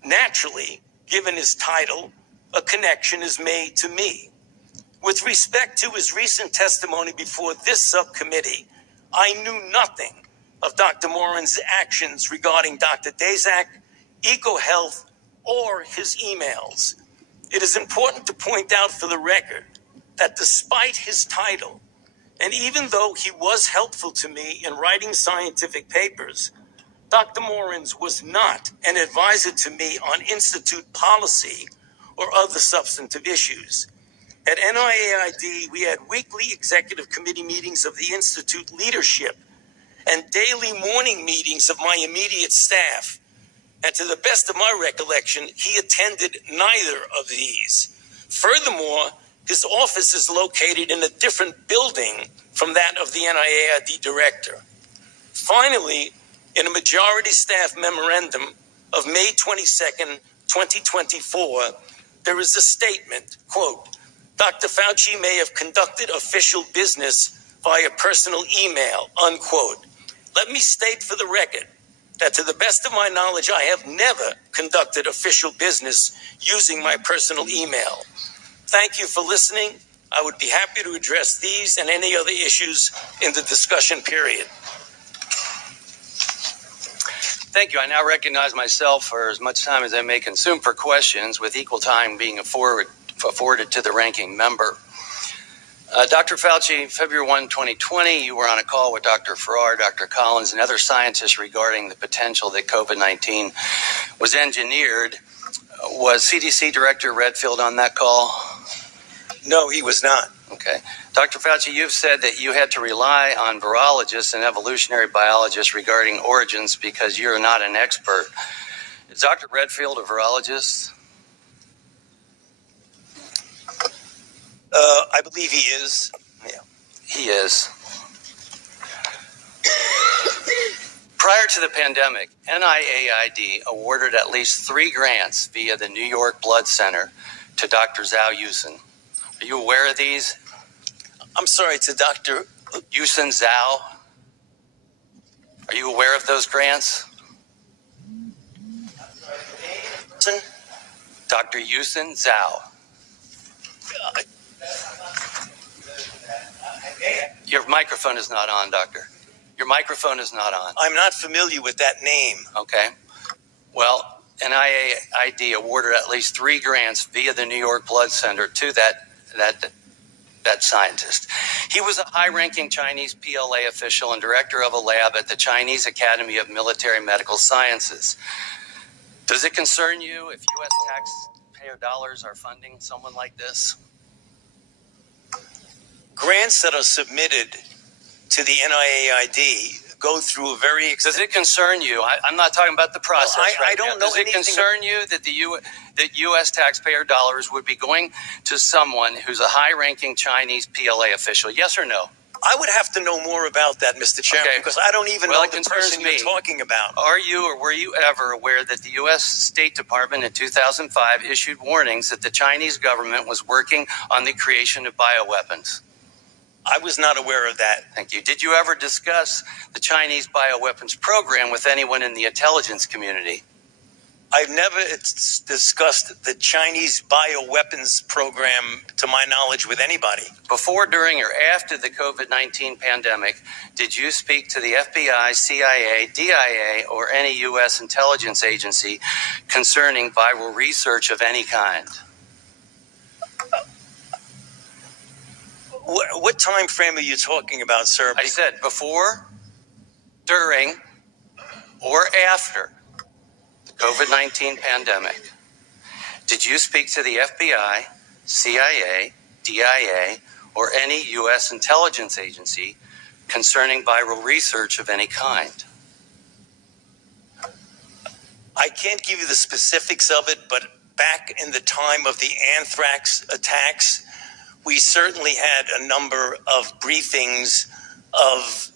Naturally, given his title, a connection is made to me. With respect to his recent testimony before this subcommittee, I knew nothing of Dr. Morin's actions regarding Dr. Daszak, EcoHealth, or his emails. It is important to point out for the record that despite his title, and even though he was helpful to me in writing scientific papers, Dr. Morins was not an advisor to me on institute policy or other substantive issues. At NIAID, we had weekly executive committee meetings of the institute leadership and daily morning meetings of my immediate staff. And to the best of my recollection, he attended neither of these. Furthermore, his office is located in a different building from that of the NIAID director. Finally, in a majority staff memorandum of May 22nd, 2024, there is a statement, quote, Dr. Fauci may have conducted official business via personal email, unquote. Let me state for the record that to the best of my knowledge, I have never conducted official business using my personal email. Thank you for listening. I would be happy to address these and any other issues in the discussion period. Thank you. I now recognize myself for as much time as I may consume for questions, with equal time being afforded to the ranking member. Dr. Fauci, February 1, 2020, you were on a call with Dr. Farrar, Dr. Collins, and other scientists regarding the potential that COVID-19 was engineered. Was CDC Director Redfield on that call? No, he was not. Okay. Dr. Fauci, you've said that you had to rely on virologists and evolutionary biologists regarding origins because you're not an expert. Is Dr. Redfield a virologist? I believe he is. Yeah. He is. Prior to the pandemic, NIAID awarded at least 3 grants via the New York Blood Center to Dr. Zhao Yusen. Are you aware of these? I'm sorry, to Dr. Yusen Zhao? Are you aware of those grants? Dr. Yusen Zhao. Your microphone is not on, Doctor. Your microphone is not on. I'm not familiar with that name. Okay. Well, NIAID awarded at least 3 grants via the New York Blood Center to that scientist. He was a high-ranking Chinese PLA official and director of a lab at the Chinese Academy of Military Medical Sciences. Does it concern you if U.S. taxpayer dollars are funding someone like this? Grants that are submitted to the NIAID go through a very Does it concern you? I'm not talking about the process. Well, I don't know. Does it concern you that that U.S. taxpayer dollars would be going to someone who's a high-ranking Chinese PLA official? Yes or no? I would have to know more about that, Mr. Chairman, because I don't even know the person you're talking about. Are you or were you ever aware that the U.S. State Department in 2005 issued warnings that the Chinese government was working on the creation of bioweapons? I was not aware of that. Thank you. Did you ever discuss the Chinese bioweapons program with anyone in the intelligence community? I've never discussed the Chinese bioweapons program, to my knowledge, with anybody. Before, during, or after the COVID-19 pandemic, did you speak to the FBI, CIA, DIA, or any U.S. intelligence agency concerning viral research of any kind? What time frame are you talking about, sir? I said before, during, or after the COVID-19 pandemic. Did you speak to the FBI, CIA, DIA, or any U.S. intelligence agency concerning viral research of any kind? I can't give you the specifics of it, but back in the time of the anthrax attacks, we certainly had a number of briefings of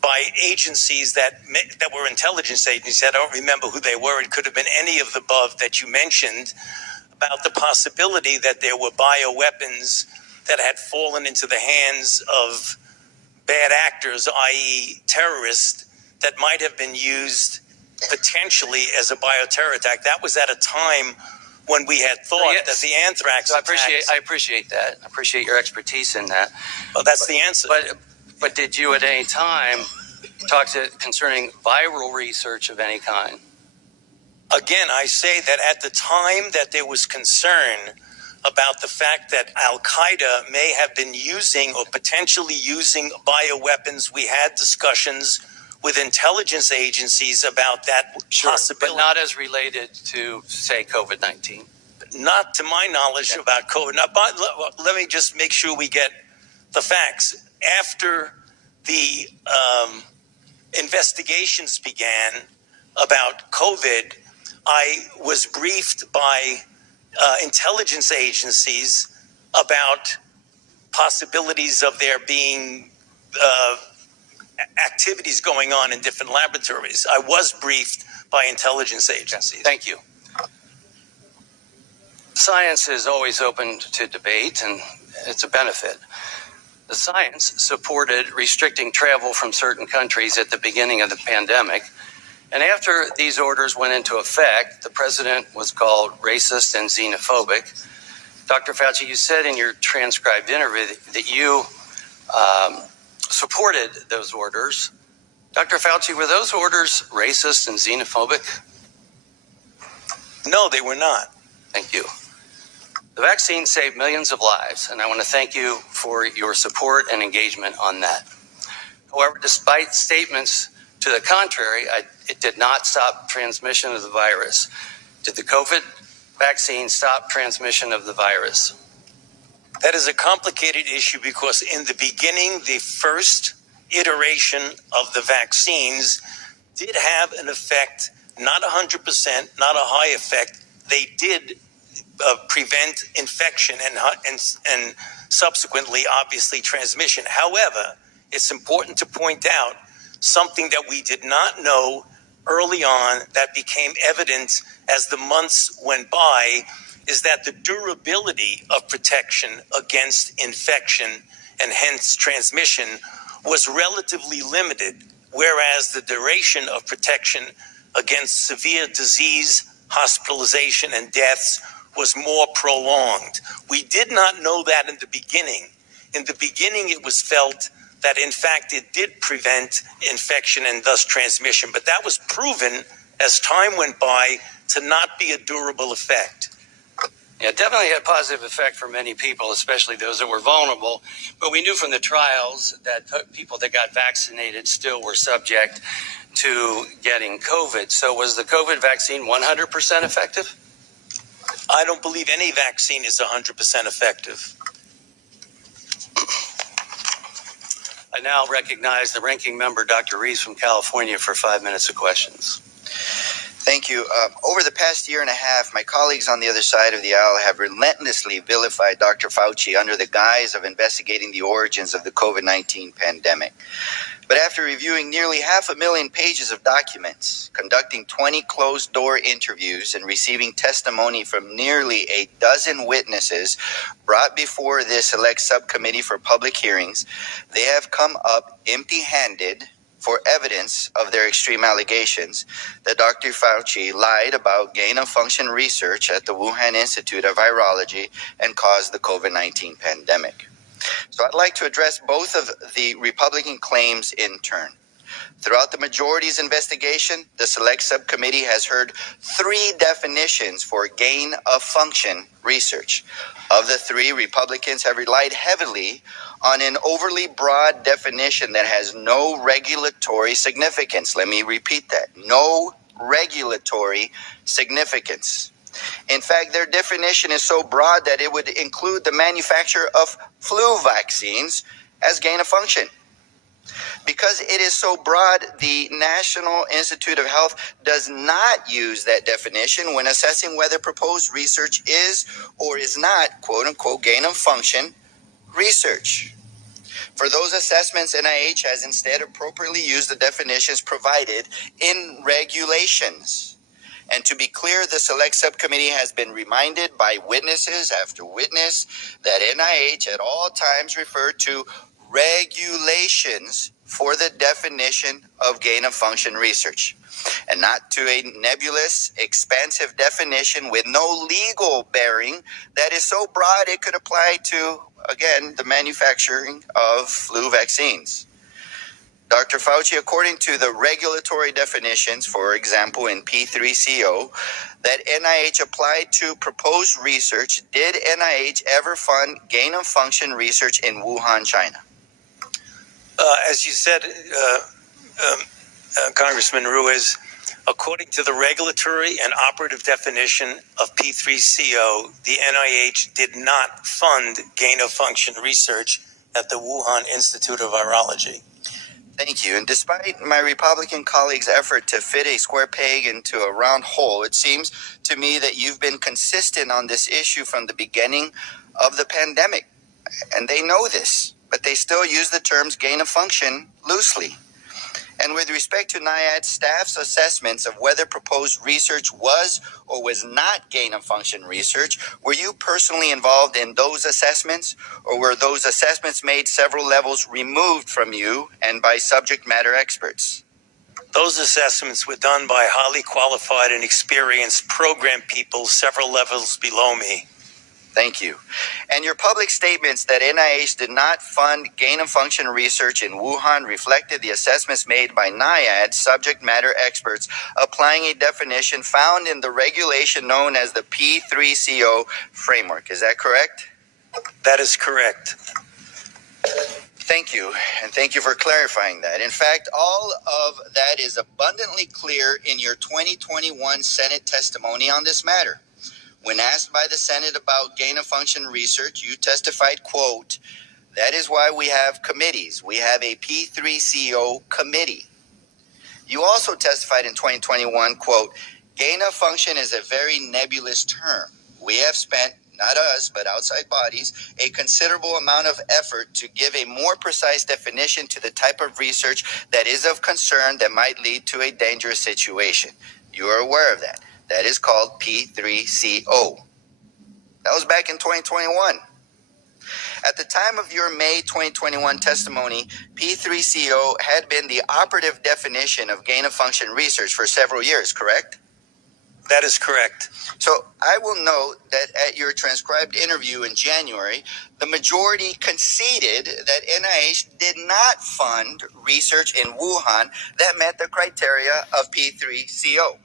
by agencies that were intelligence agencies. I don't remember who they were. It could have been any of the above that you mentioned, about the possibility that there were bioweapons that had fallen into the hands of bad actors, i.e. terrorists, that might have been used potentially as a bioterror attack. That was at a time when we had thought yes. that the anthrax So I attacks. appreciate that. I appreciate your expertise in that. Well, that's the answer. But did you at any time talk concerning viral research of any kind? Again, I say that at the time that there was concern about the fact that Al-Qaeda may have been using or potentially using bioweapons, we had discussions with intelligence agencies about that possibility. But not as related to, say, COVID-19. Not to my knowledge about COVID. Now, let me just make sure we get the facts. After the investigations began about COVID, I was briefed by intelligence agencies about possibilities of there being activities going on in different laboratories. I was briefed by intelligence agencies. Thank you. Science is always open to debate, and it's a benefit. The science supported restricting travel from certain countries at the beginning of the pandemic. And after these orders went into effect, the president was called racist and xenophobic. Dr. Fauci, you said in your transcribed interview that you supported those orders. Dr. Fauci, were those orders racist and xenophobic? No, they were not. Thank you. The vaccine saved millions of lives, and I want to thank you for your support and engagement on that. However, despite statements to the contrary, it did not stop transmission of the virus. Did the COVID vaccine stop transmission of the virus? That is a complicated issue because in the beginning, the first iteration of the vaccines did have an effect, not 100%, not a high effect. They did prevent infection and subsequently, obviously, transmission. However, it's important to point out something that we did not know early on that became evident as the months went by is that the durability of protection against infection and hence transmission was relatively limited, whereas the duration of protection against severe disease, hospitalization, and deaths was more prolonged. We did not know that in the beginning. In the beginning, it was felt that, in fact, it did prevent infection and thus transmission, but that was proven as time went by to not be a durable effect. Yeah, definitely had a positive effect for many people, especially those that were vulnerable. But we knew from the trials that people that got vaccinated still were subject to getting COVID. So was the COVID vaccine 100% effective? I don't believe any vaccine is 100% effective. I now recognize the ranking member, Dr. Reese from California, for 5 minutes of questions. Thank you. Over the past year and a half, my colleagues on the other side of the aisle have relentlessly vilified Dr. Fauci under the guise of investigating the origins of the COVID-19 pandemic. But after reviewing nearly 500,000 pages of documents, conducting 20 closed-door interviews, and receiving testimony from nearly a dozen witnesses brought before this select subcommittee for public hearings, they have come up empty-handed for evidence of their extreme allegations that Dr. Fauci lied about gain-of-function research at the Wuhan Institute of Virology and caused the COVID-19 pandemic. So I'd like to address both of the Republican claims in turn. Throughout the majority's investigation, the Select Subcommittee has heard 3 definitions for gain-of-function research. Of the 3, Republicans have relied heavily on an overly broad definition that has no regulatory significance. Let me repeat that. No regulatory significance. In fact, their definition is so broad that it would include the manufacture of flu vaccines as gain of function. Because it is so broad, the National Institute of Health does not use that definition when assessing whether proposed research is or is not, quote-unquote, gain of function research. For those assessments, NIH has instead appropriately used the definitions provided in regulations. And to be clear, the Select Subcommittee has been reminded by witnesses after witness that NIH at all times referred to regulations for the definition of gain-of-function research, and not to a nebulous, expansive definition with no legal bearing that is so broad it could apply to, again, the manufacturing of flu vaccines. Dr. Fauci, according to the regulatory definitions, for example, in P3CO, that NIH applied to proposed research, did NIH ever fund gain-of-function research in Wuhan, China? As you said, Congressman Ruiz, according to the regulatory and operative definition of P3CO, the NIH did not fund gain-of-function research at the Wuhan Institute of Virology. Thank you. And despite my Republican colleagues' effort to fit a square peg into a round hole, it seems to me that you've been consistent on this issue from the beginning of the pandemic. And they know this, but they still use the terms gain of function loosely. And with respect to NIAID staff's assessments of whether proposed research was or was not gain-of-function research, were you personally involved in those assessments, or were those assessments made several levels removed from you and by subject matter experts? Those assessments were done by highly qualified and experienced program people several levels below me. Thank you. And your public statements that NIH did not fund gain-of-function research in Wuhan reflected the assessments made by NIAID subject matter experts applying a definition found in the regulation known as the P3CO framework. Is that correct? That is correct. Thank you, and thank you for clarifying that. In fact, all of that is abundantly clear in your 2021 Senate testimony on this matter. When asked by the Senate about gain-of-function research, you testified, quote, "That is why we have committees. We have a P3CO committee." You also testified in 2021, quote, "Gain-of-function is a very nebulous term. We have spent, not us, but outside bodies, a considerable amount of effort to give a more precise definition to the type of research that is of concern that might lead to a dangerous situation." You are aware of that. That is called P3CO. That was back in 2021. At the time of your May 2021 testimony, P3CO had been the operative definition of gain-of-function research for several years, correct? That is correct. So I will note that at your transcribed interview in January, the majority conceded that NIH did not fund research in Wuhan that met the criteria of P3CO.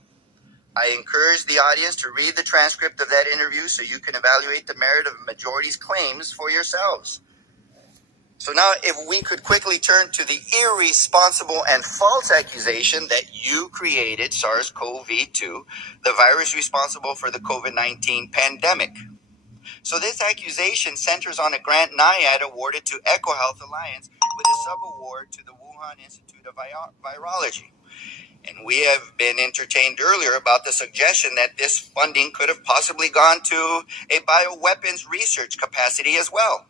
I encourage the audience to read the transcript of that interview so you can evaluate the merit of the majority's claims for yourselves. So now, if we could quickly turn to the irresponsible and false accusation that you created SARS-CoV-2, the virus responsible for the COVID-19 pandemic. So this accusation centers on a grant NIAID awarded to EcoHealth Alliance with a subaward to the Wuhan Institute of Virology. And we have been entertained earlier about the suggestion that this funding could have possibly gone to a bioweapons research capacity as well.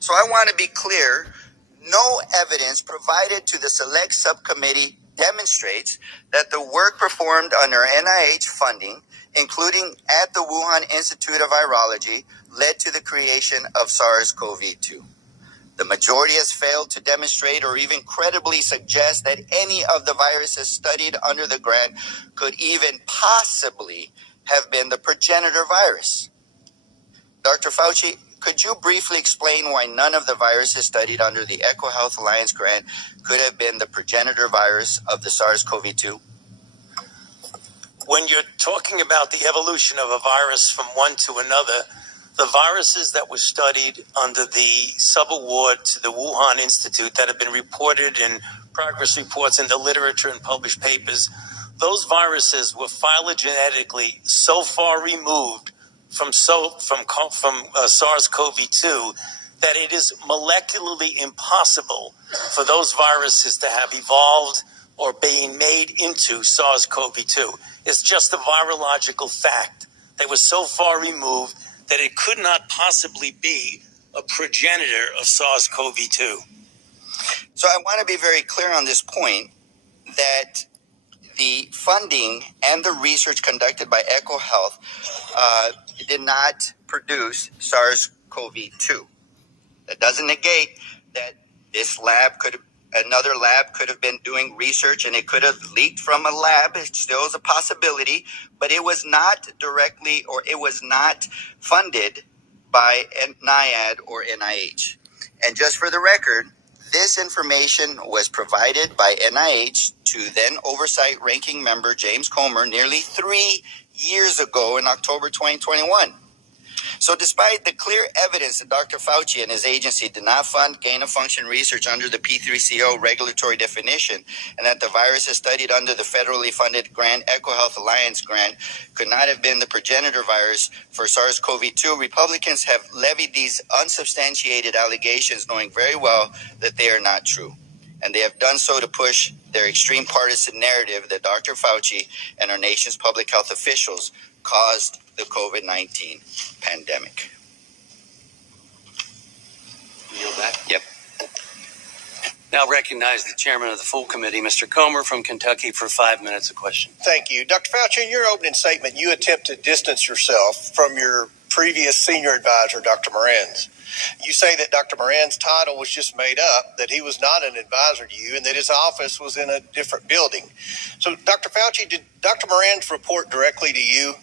So I want to be clear, no evidence provided to the select subcommittee demonstrates that the work performed under NIH funding, including at the Wuhan Institute of Virology, led to the creation of SARS-CoV-2. The majority has failed to demonstrate or even credibly suggest that any of the viruses studied under the grant could even possibly have been the progenitor virus. Dr. Fauci, could you briefly explain why none of the viruses studied under the EcoHealth Alliance grant could have been the progenitor virus of the SARS-CoV-2? When you're talking about the evolution of a virus from one to another, the viruses that were studied under the subaward to the Wuhan Institute that have been reported in progress reports in the literature and published papers, those viruses were phylogenetically so far removed from SARS-CoV-2 that it is molecularly impossible for those viruses to have evolved or being made into SARS-CoV-2. It's just a virological fact. They were so far removed that it could not possibly be a progenitor of SARS-CoV-2. So I want to be very clear on this point that the funding and the research conducted by EcoHealth did not produce SARS-CoV-2. That doesn't negate that another lab could have been doing research and it could have leaked from a lab. It still is a possibility, but it was not directly, or it was not funded by NIAID or NIH. And just for the record, this information was provided by NIH to then Oversight Ranking Member James Comer nearly 3 years ago in October 2021. So despite the clear evidence that Dr. Fauci and his agency did not fund gain-of-function research under the P3CO regulatory definition, and that the virus is studied under the federally funded grant EcoHealth Alliance grant could not have been the progenitor virus for SARS-CoV-2, Republicans have levied these unsubstantiated allegations knowing very well that they are not true. And they have done so to push their extreme partisan narrative that Dr. Fauci and our nation's public health officials caused the COVID-19 pandemic. Yield back. Yep. Now recognize the chairman of the full committee, Mr. Comer from Kentucky, for 5 minutes of question. Thank you. Dr. Fauci, in your opening statement, you attempt to distance yourself from your previous senior advisor, Dr. Moran's. You say that Dr. Moran's title was just made up, that he was not an advisor to you, and that his office was in a different building. So, Dr. Fauci, did Dr. Moran's report directly to you?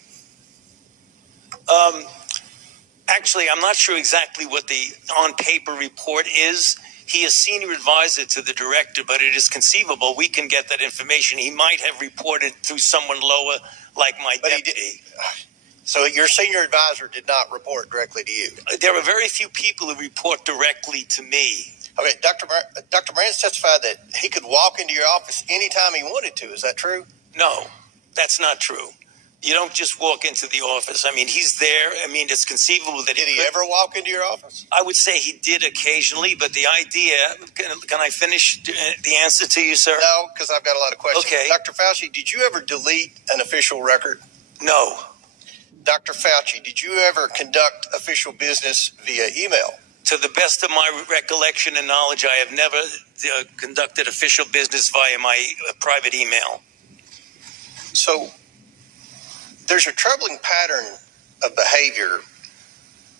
Actually, I'm not sure exactly what the on-paper report is. He is senior advisor to the director, but it is conceivable we can get that information. He might have reported through someone lower, like my deputy. So your senior advisor did not report directly to you? There are very few people who report directly to me. Okay, Dr. Moran testified that he could walk into your office anytime he wanted to. Is that true? No, that's not true. You don't just walk into the office. I mean, he's there. I mean, it's conceivable that Did he ever walk into your office? I would say he did occasionally, but the idea, can I finish the answer to you, sir? No, because I've got a lot of questions. Okay. Dr. Fauci, did you ever delete an official record? No. Dr. Fauci, did you ever conduct official business via email? To the best of my recollection and knowledge, I have never conducted official business via my private email. So there's a troubling pattern of behavior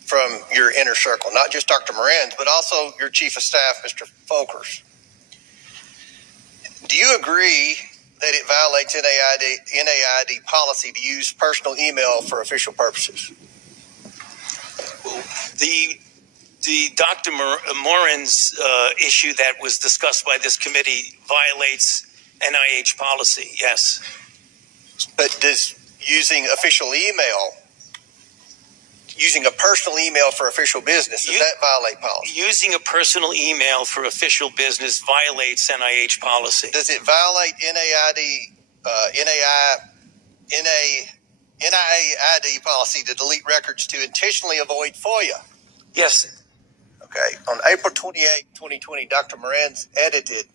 from your inner circle, not just Dr. Moran's, but also your chief of staff, Mr. Folkers. Do you agree that it violates NIAID policy to use personal email for official purposes? The Dr. Moran's issue that was discussed by this committee violates NIH policy, yes. But does using a personal email for official business, does that violate policy? Using a personal email for official business violates NIH policy. Does it violate NIAID policy to delete records to intentionally avoid FOIA? Yes. Okay. On April 28, 2020, Dr. Moran's edited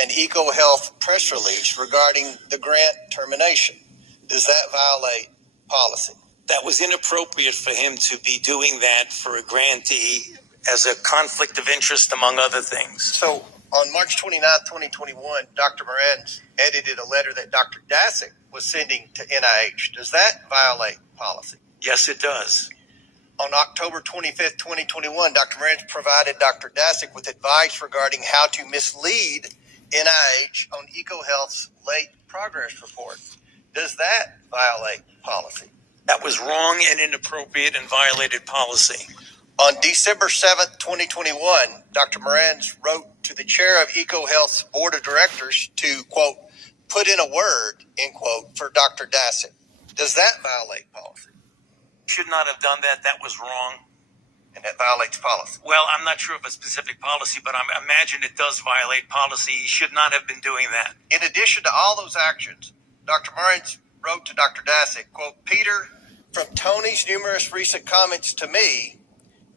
an EcoHealth press release regarding the grant termination. Does that violate policy? That was inappropriate for him to be doing that for a grantee as a conflict of interest, among other things. So on March 29, 2021, Dr. Moran's edited a letter that Dr. Dasick was sending to NIH. Does that violate policy? Yes, it does. On October 25th, 2021, Dr. Moran provided Dr. Dasick with advice regarding how to mislead NIH on EcoHealth's late progress report. Does that violate policy? That was wrong and inappropriate and violated policy. On December 7th, 2021, Dr. Moran wrote to the chair of EcoHealth's board of directors to, quote, put in a word, end quote, for Dr. Dasick. Does that violate policy? Should not have done that. That was wrong. And that violates policy? Well, I'm not sure of a specific policy, but I imagine it does violate policy. He should not have been doing that. In addition to all those actions, Dr. Moran wrote to Dr. Dasick, quote, Peter, from Tony's numerous recent comments to me,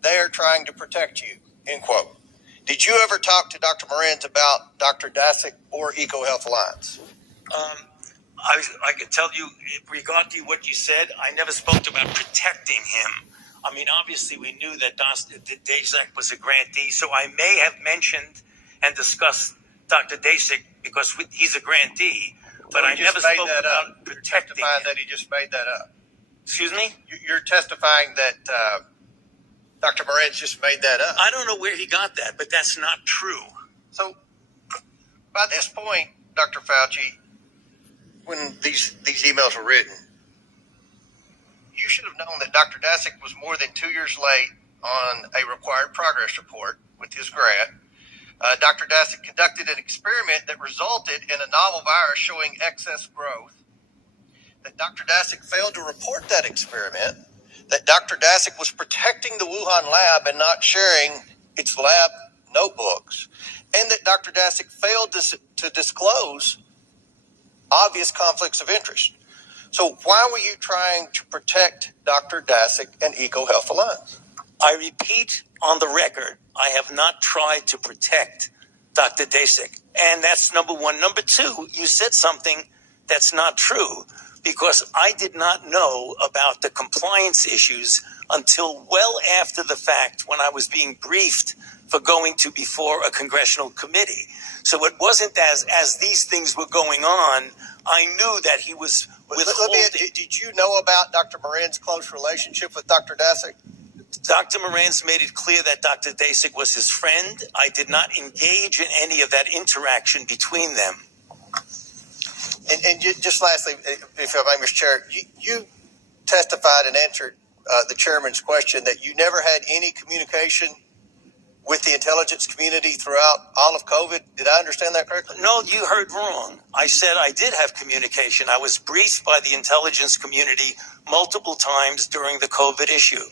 they are trying to protect you, end quote. Did you ever talk to Dr. Moran about Dr. Dasick or EcoHealth Alliance? I can tell you, regarding what you said, I never spoke about protecting him. I mean, obviously, we knew that Dasick was a grantee, so I may have mentioned and discussed Dr. Dasick because he's a grantee, but I never spoke about protecting him. You're testifying that he just made that up. Excuse me? You're testifying that Dr. Moran's just made that up. I don't know where he got that, but that's not true. So by this point, Dr. Fauci, when these emails were written, you should have known that Dr. Daszak was more than 2 years late on a required progress report with his grant. Dr. Daszak conducted an experiment that resulted in a novel virus showing excess growth. That Dr. Daszak failed to report that experiment. That Dr. Daszak was protecting the Wuhan lab and not sharing its lab notebooks. And that Dr. Daszak failed to disclose obvious conflicts of interest. So why were you trying to protect Dr. Daszak and EcoHealth Alliance? I repeat on the record, I have not tried to protect Dr. Daszak. And that's number one. Number two, you said something that's not true, because I did not know about the compliance issues until well after the fact, when I was being briefed for going to before a congressional committee. So it wasn't as these things were going on, I knew that he was withholding. Did you know about Dr. Moran's close relationship with Dr. Daszak? Dr. Moran's made it clear that Dr. Daszak was his friend. I did not engage in any of that interaction between them. And just lastly, if I may, Mr. Chair, you testified and answered the chairman's question that you never had any communication with the intelligence community throughout all of COVID. Did I understand that correctly? No, you heard wrong. I said I did have communication. I was briefed by the intelligence community multiple times during the COVID issue.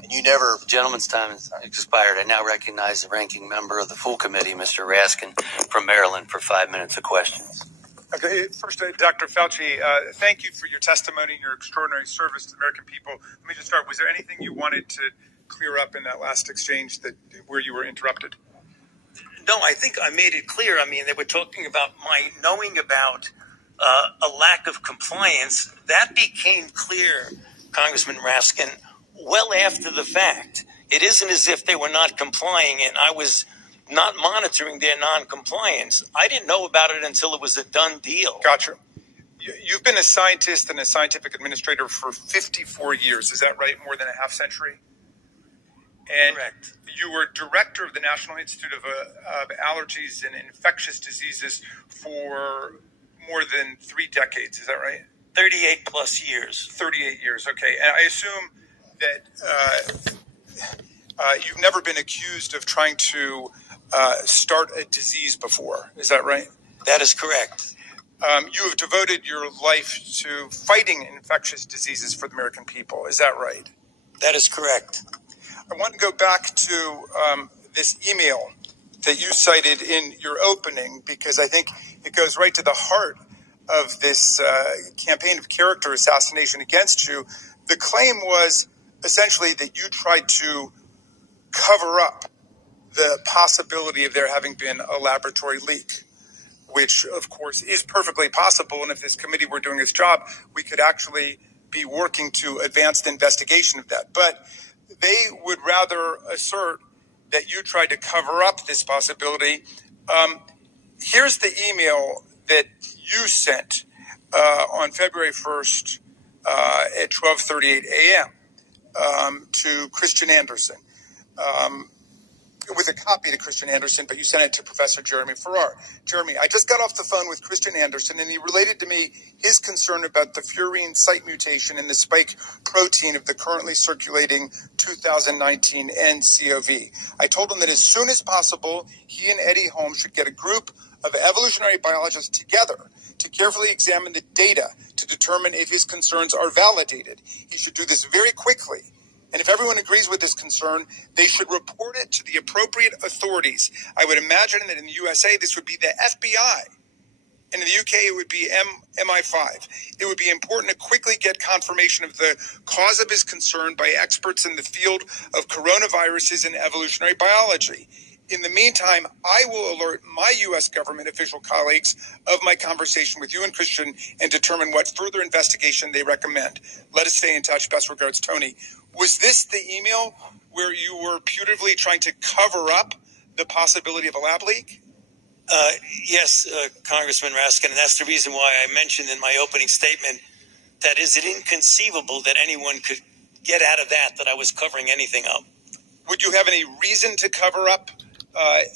And you never... The gentleman's time has expired. I now recognize the ranking member of the full committee, Mr. Raskin from Maryland, for 5 minutes of questions. Okay, first, Dr. Fauci, thank you for your testimony and your extraordinary service to the American people. Let me just start. Was there anything you wanted to clear up in that last exchange where you were interrupted? No, I think I made it clear. I mean, they were talking about my knowing about a lack of compliance. That became clear, Congressman Raskin, well after the fact. It isn't as if they were not complying and I was not monitoring their non-compliance. I didn't know about it until it was a done deal. Gotcha. You've been a scientist and a scientific administrator for 54 years. Is that right? More than a half century? And correct. You were director of the National Institute of Allergies and Infectious Diseases for more than 3 decades. Is that right? 38 plus years. 38 years. Okay. And I assume that you've never been accused of trying to start a disease before. Is that right? That is correct. You have devoted your life to fighting infectious diseases for the American people. Is that right? That is correct. I want to go back to this email that you cited in your opening, because I think it goes right to the heart of this campaign of character assassination against you. The claim was essentially that you tried to cover up the possibility of there having been a laboratory leak, which of course is perfectly possible. And if this committee were doing its job, we could actually be working to advance the investigation of that. But they would rather assert that you tried to cover up this possibility. Here's the email that you sent on February 1st at 12:38 a.m. To Christian Anderson, with a copy to Christian Anderson, but you sent it to Professor Jeremy Farrar. Jeremy, I just got off the phone with Christian Anderson, and he related to me his concern about the furin site mutation in the spike protein of the currently circulating 2019 nCoV. I told him that as soon as possible, he and Eddie Holmes should get a group of evolutionary biologists together to carefully examine the data to determine if his concerns are validated. He should do this very quickly. And if everyone agrees with this concern, they should report it to the appropriate authorities. I would imagine that in the USA, this would be the FBI. And in the UK, it would be MI5. It would be important to quickly get confirmation of the cause of his concern by experts in the field of coronaviruses and evolutionary biology. In the meantime, I will alert my U.S. government official colleagues of my conversation with you and Christian and determine what further investigation they recommend. Let us stay in touch. Best regards, Tony. Was this the email where you were putatively trying to cover up the possibility of a lab leak? Yes, Congressman Raskin, and that's the reason why I mentioned in my opening statement that is it inconceivable that anyone could get out of that I was covering anything up. Would you have any reason to cover up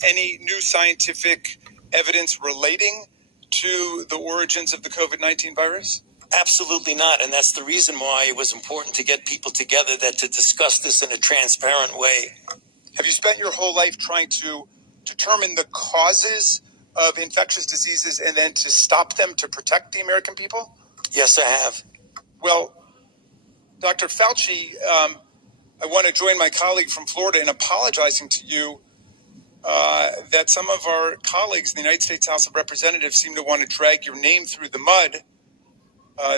any new scientific evidence relating to the origins of the COVID-19 virus? Absolutely not. And that's the reason why it was important to get people together to discuss this in a transparent way. Have you spent your whole life trying to determine the causes of infectious diseases and then to stop them to protect the American people? Yes, I have. Well, Dr. Fauci, I want to join my colleague from Florida in apologizing to you that some of our colleagues in the United States House of Representatives seem to want to drag your name through the mud.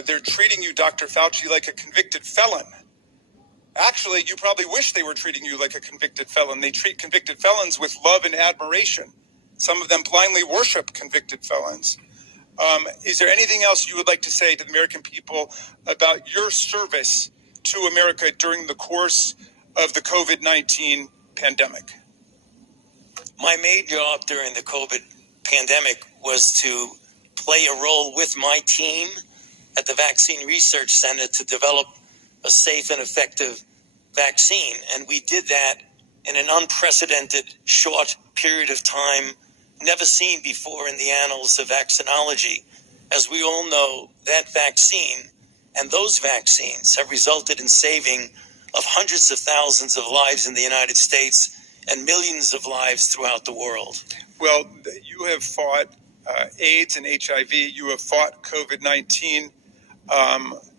They're treating you, Dr. Fauci, like a convicted felon. Actually, you probably wish they were treating you like a convicted felon. They treat convicted felons with love and admiration. Some of them blindly worship convicted felons. Is there anything else you would like to say to the American people about your service to America during the course of the COVID-19 pandemic? My main job during the COVID pandemic was to play a role with my team at the Vaccine Research Center to develop a safe and effective vaccine. And we did that in an unprecedented short period of time, never seen before in the annals of vaccinology. As we all know, that vaccine and those vaccines have resulted in saving of hundreds of thousands of lives in the United States and millions of lives throughout the world. Well, you have fought AIDS and HIV. You have fought COVID-19,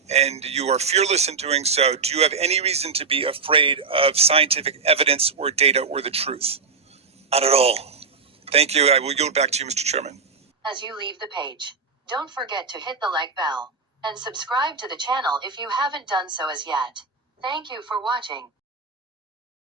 and you are fearless in doing so. Do you have any reason to be afraid of scientific evidence or data or the truth? Not at all. Thank you. I will yield back to you, Mr. Chairman. As you leave the page, don't forget to hit the like bell and subscribe to the channel if you haven't done so as yet. Thank you for watching.